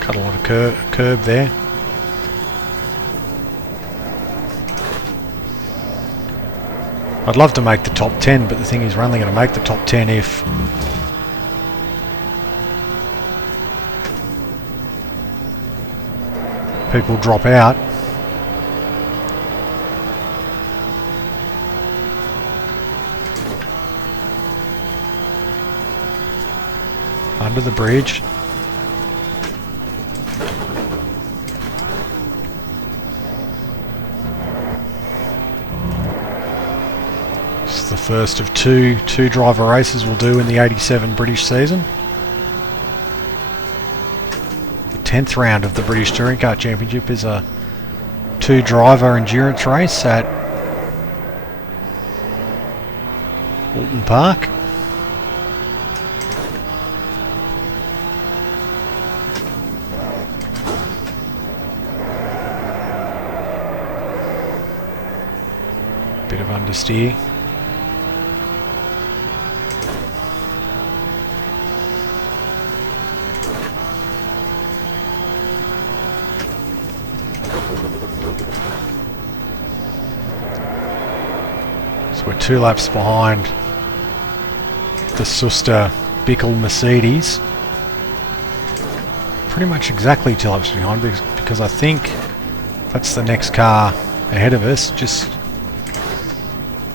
cut a lot of curb there. I'd love to make the top 10, but the thing is we're only going to make the top 10 if people drop out. Under the bridge. This is the first of two driver races we'll do in the 87 British season. The 10th round of the British Touring Car Championship is a 2-driver endurance race at Donington Park. Bit of understeer. So we're 2 laps behind the Suster Bickel Mercedes. Pretty much exactly 2 laps behind because I think that's the next car ahead of us. Just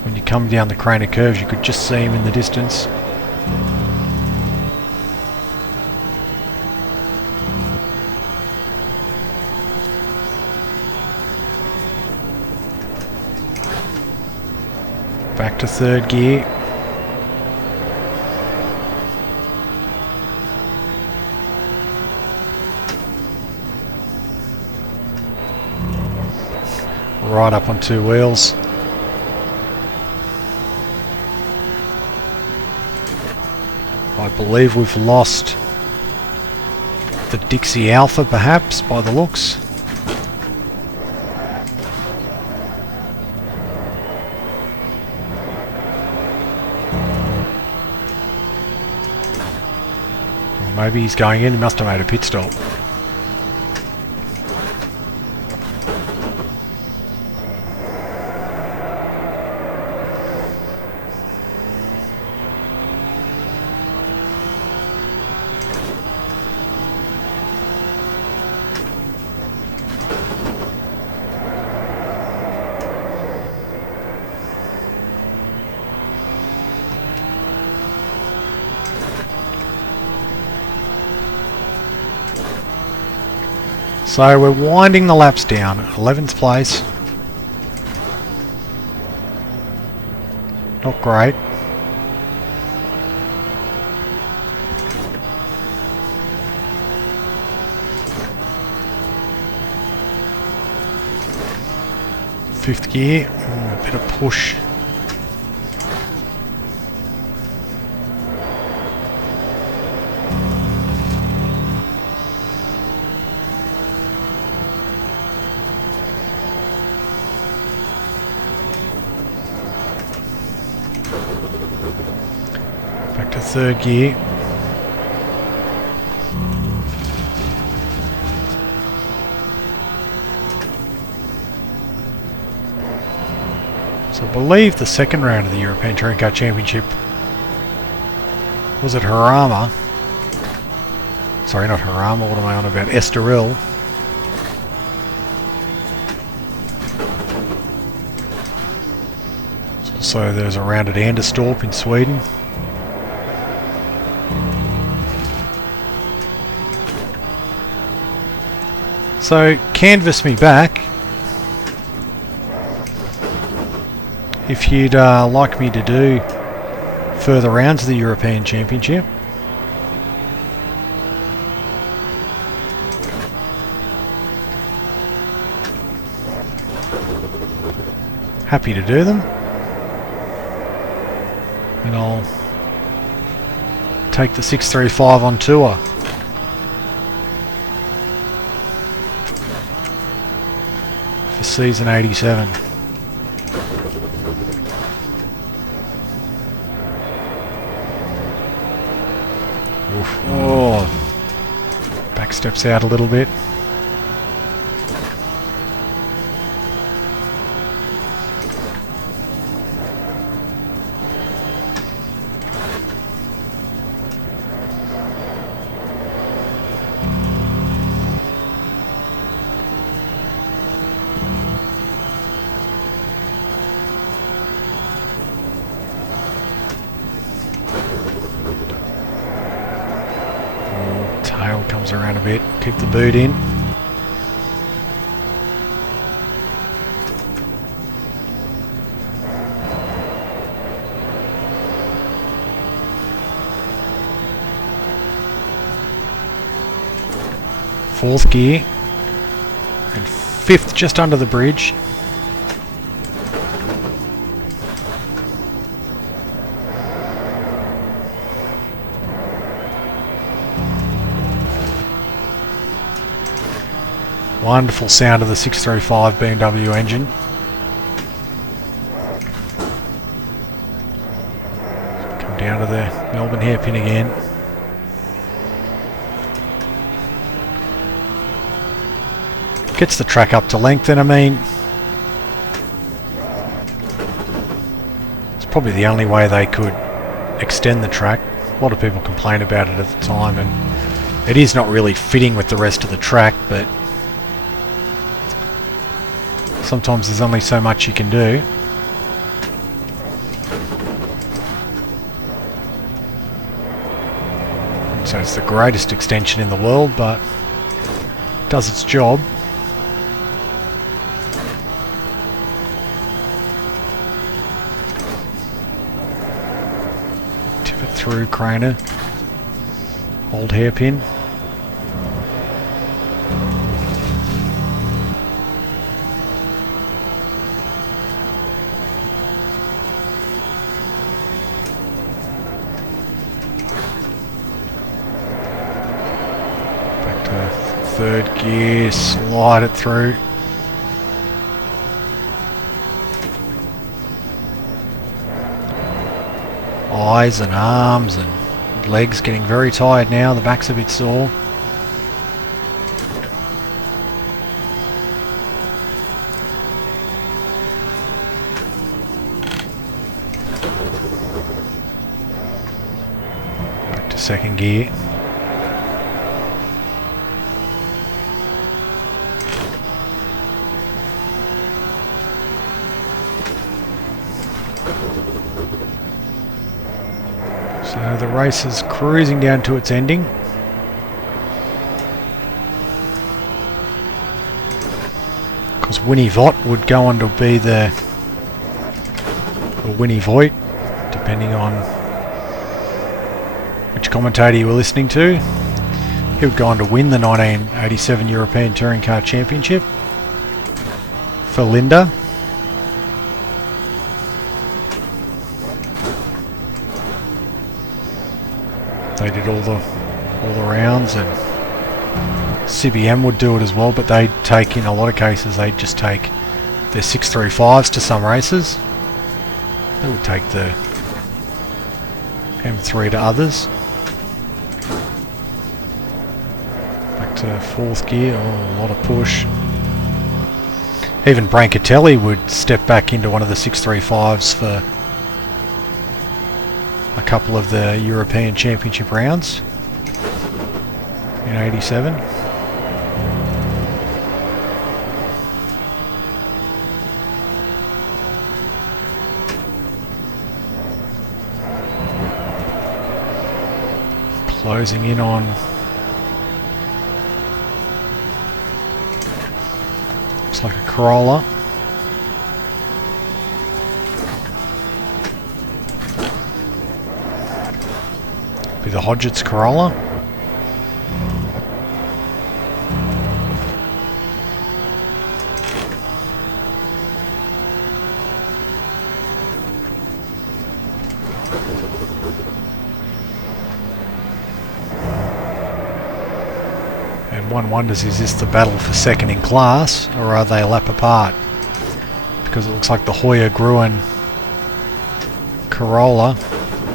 when you come down the Craner curves, you could just see him in the distance. Back to third gear. Right up on two wheels. I believe we've lost the Dixie Alpha, perhaps, by the looks. Or maybe he's going in. He must have made a pit stop. So we're winding the laps down. 11th place. Not great. Fifth gear. A bit of push. Back to third gear. So I believe the second round of the European Touring Car Championship was at Jarama. Sorry, not Jarama, what am I on about? Estoril. So there's a round at Anderstorp in Sweden. So canvass me back if you'd like me to do further rounds of the European Championship. Happy to do them. And I'll take the 635 on tour. For season 87. Oof. Oh, back steps out a little bit. Tail comes around a bit, keep the boot in. Fourth gear and fifth just under the bridge. Wonderful sound of the 635 BMW engine. Come down to the Melbourne hairpin again. Gets the track up to length, and I mean, it's probably the only way they could extend the track. A lot of people complain about it at the time, and it is not really fitting with the rest of the track, but sometimes there's only so much you can do. So it's the greatest extension in the world, but it does its job. Give it through Craner. Old hairpin. Back to third gear, slide it through. Eyes and arms and legs getting very tired now, the back's a bit sore. Back to second gear. So the race is cruising down to its ending. Because Winnie Vaught would go on to be the, or Winnie Voigt, depending on which commentator you were listening to. He would go on to win the 1987 European Touring Car Championship for Linda. They did all the rounds, and CBM would do it as well, but they'd take, in a lot of cases, they'd just take their 635s to some races. They would take the M3 to others. Back to fourth gear, oh, a lot of push. Even Brancatelli would step back into one of the 635s for a couple of the European Championship rounds in '87. Closing in on looks like a Corolla. Be the Hodgett's Corolla. And one wonders, is this the battle for second in class, or are they a lap apart? Because it looks like the Hoyer Gruen Corolla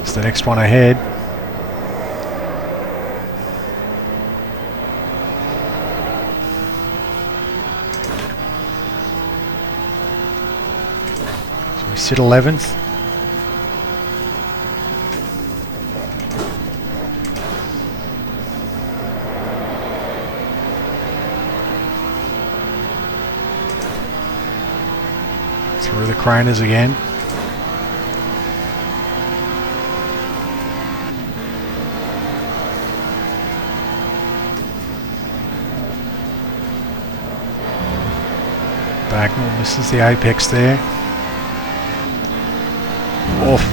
is the next one ahead. We sit 11th. Through the Craners again. Bagnall misses the apex there. Off,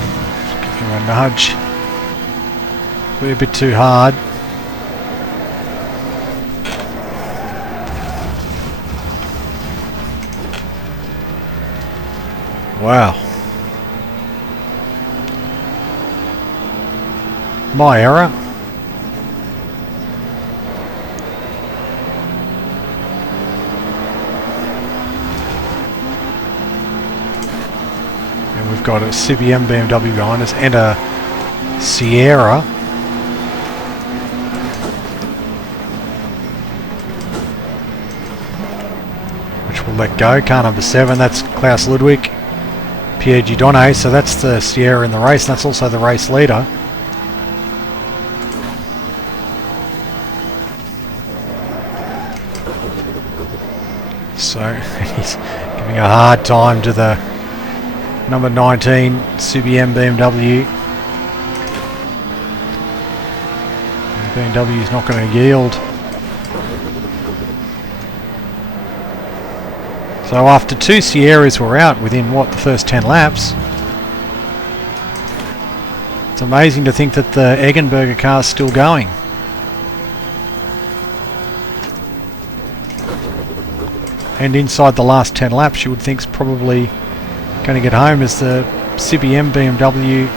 give him a nudge. We're a bit too hard. Wow. My error. We've got a CBM BMW behind us and a Sierra. Which will let go. Car number 7, that's Klaus Ludwig, Pierre Gidone, so that's the Sierra in the race, and that's also the race leader. So he's giving a hard time to the number 19 CBM BMW. BMW is not going to yield. So after 2 Sierras were out within, what, the first 10 laps, It's amazing to think that the Eggenberger car is still going. And inside the last 10 laps, you would think is probably going to get home as the CBM BMW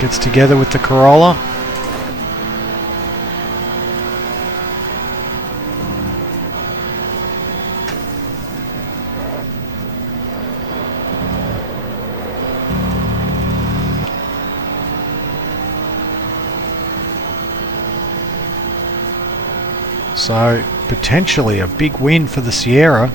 gets together with the Corolla. So potentially a big win for the Sierra.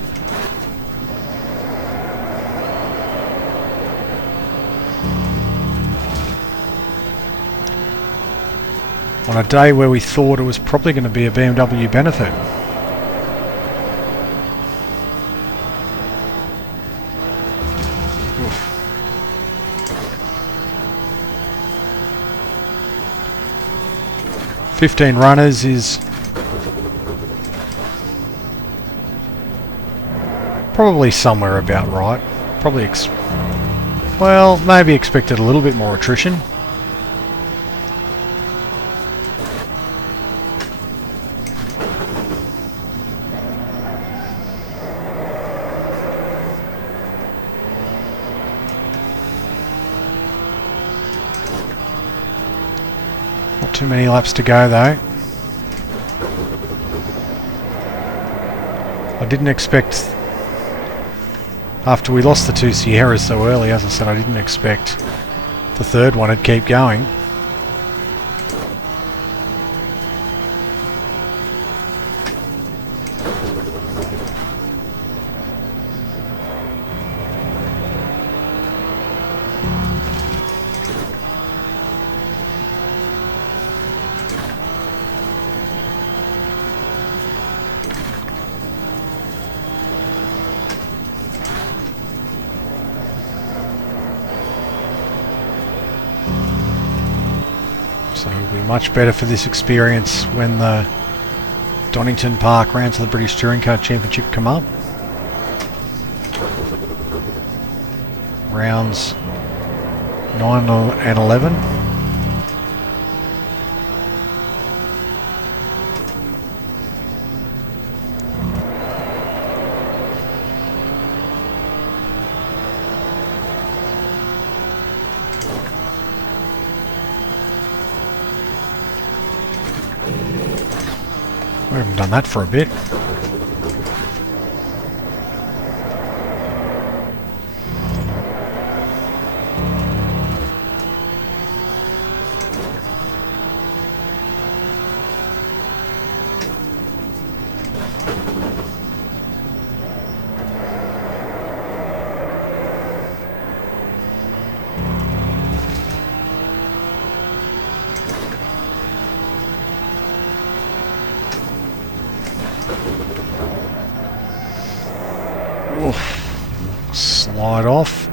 On a day where we thought it was probably going to be a BMW benefit. Oof. "15 runners" is probably somewhere about right. Probably well, maybe expected a little bit more attrition. Not too many laps to go though. I didn't expect, after we lost the two Sierras so early, as I said, I didn't expect the third one would keep going. So it'll be much better for this experience when the Donington Park rounds of the British Touring Car Championship come up. Rounds 9 and 11. We haven't done that for a bit. Oof. Slide off.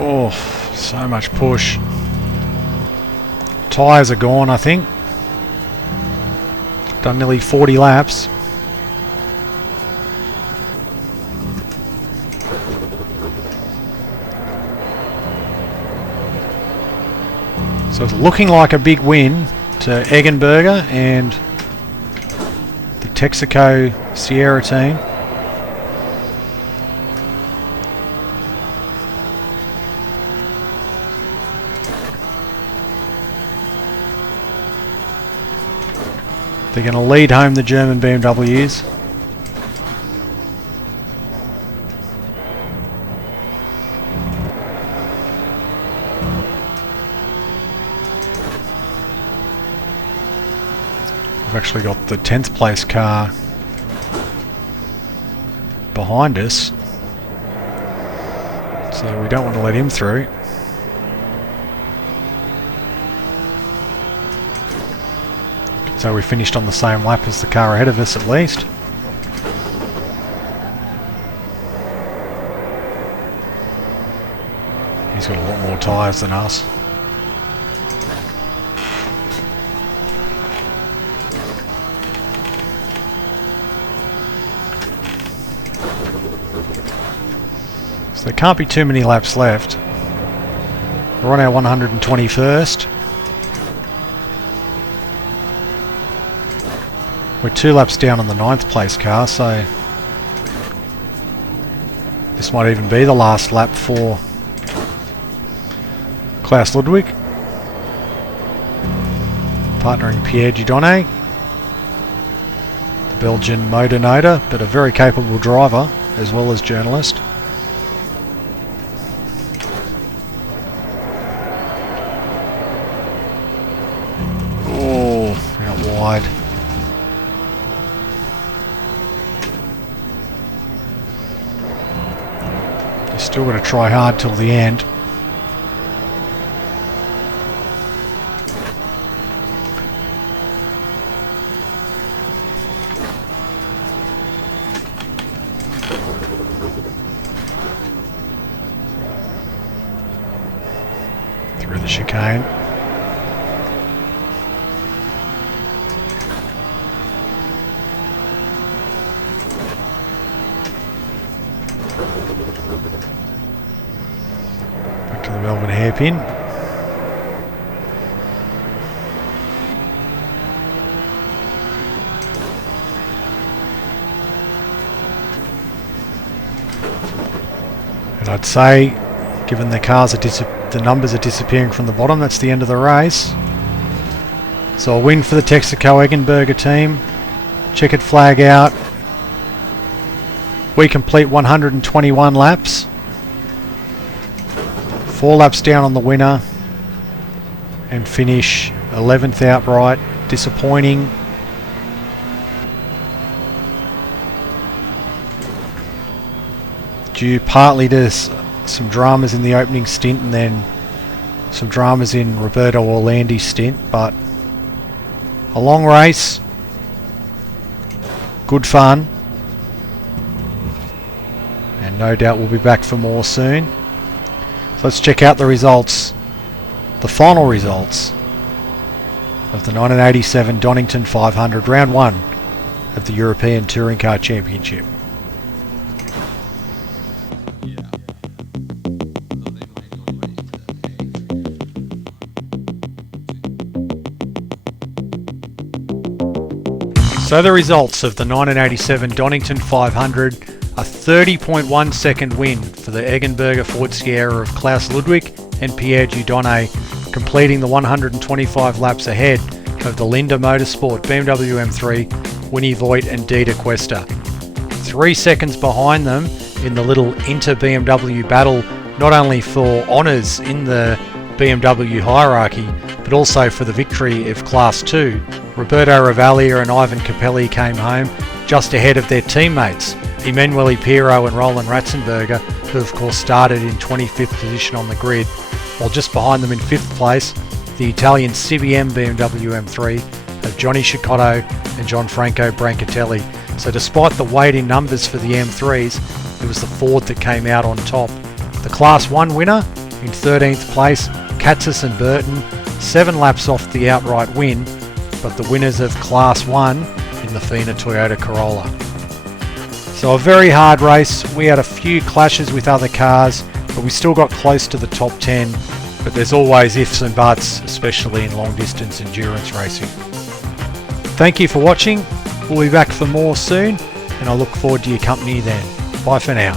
Oh, so much push. Tyres are gone, I think. Done nearly 40 laps. So it's looking like a big win to Eggenberger and the Texaco Sierra team. They're going to lead home the German BMWs. We've actually got the 10th place car behind us, so we don't want to let him through. So we finished on the same lap as the car ahead of us at least. He's got a lot more tyres than us. So there can't be too many laps left. We're on our 121st. We're 2 laps down on the 9th place car, so this might even be the last lap for Klaus Ludwig, partnering Pierre Dieudonné, the Belgian motornator, but a very capable driver as well as journalist. Oh, out wide. Still got to try hard till the end. Through the chicane. Melbourne hairpin. And I'd say, given the cars are the numbers are disappearing from the bottom, that's the end of the race. So a win for the Texaco Eggenberger team. Checkered flag out. We complete 121 laps. 4 laps down on the winner and finish 11th outright. Disappointing. Due partly to some dramas in the opening stint and then some dramas in Roberto Orlandi's stint, but a long race, good fun, and no doubt we'll be back for more soon. So let's check out the results, the final results of the 1987 Donington 500, round 1 of the European Touring Car Championship. So the results of the 1987 Donington 500, a 30.1 second win for the Eggenberger Ford Sierra of Klaus Ludwig and Pierre Dieudonné, completing the 125 laps ahead of the Linde Motorsport BMW M3, Winnie Voigt and Dieter Quester. 3 seconds behind them in the little inter-BMW battle, not only for honours in the BMW hierarchy, but also for the victory of Class 2. Roberto Ravaglia and Ivan Capelli came home just ahead of their teammates, Emanuele Pirro and Roland Ratzenberger, who of course started in 25th position on the grid, while just behind them in 5th place, the Italian CBM BMW M3 of Johnny Cicotto and Gianfranco Brancatelli. So despite the weight in numbers for the M3s, it was the Ford that came out on top. The Class 1 winner in 13th place, Katzis and Burton, 7 laps off the outright win, but the winners of Class 1 in the Fina Toyota Corolla. So a very hard race. We had a few clashes with other cars, but we still got close to the top 10. But there's always ifs and buts, especially in long distance endurance racing. Thank you for watching. We'll be back for more soon, and I look forward to your company then. Bye for now.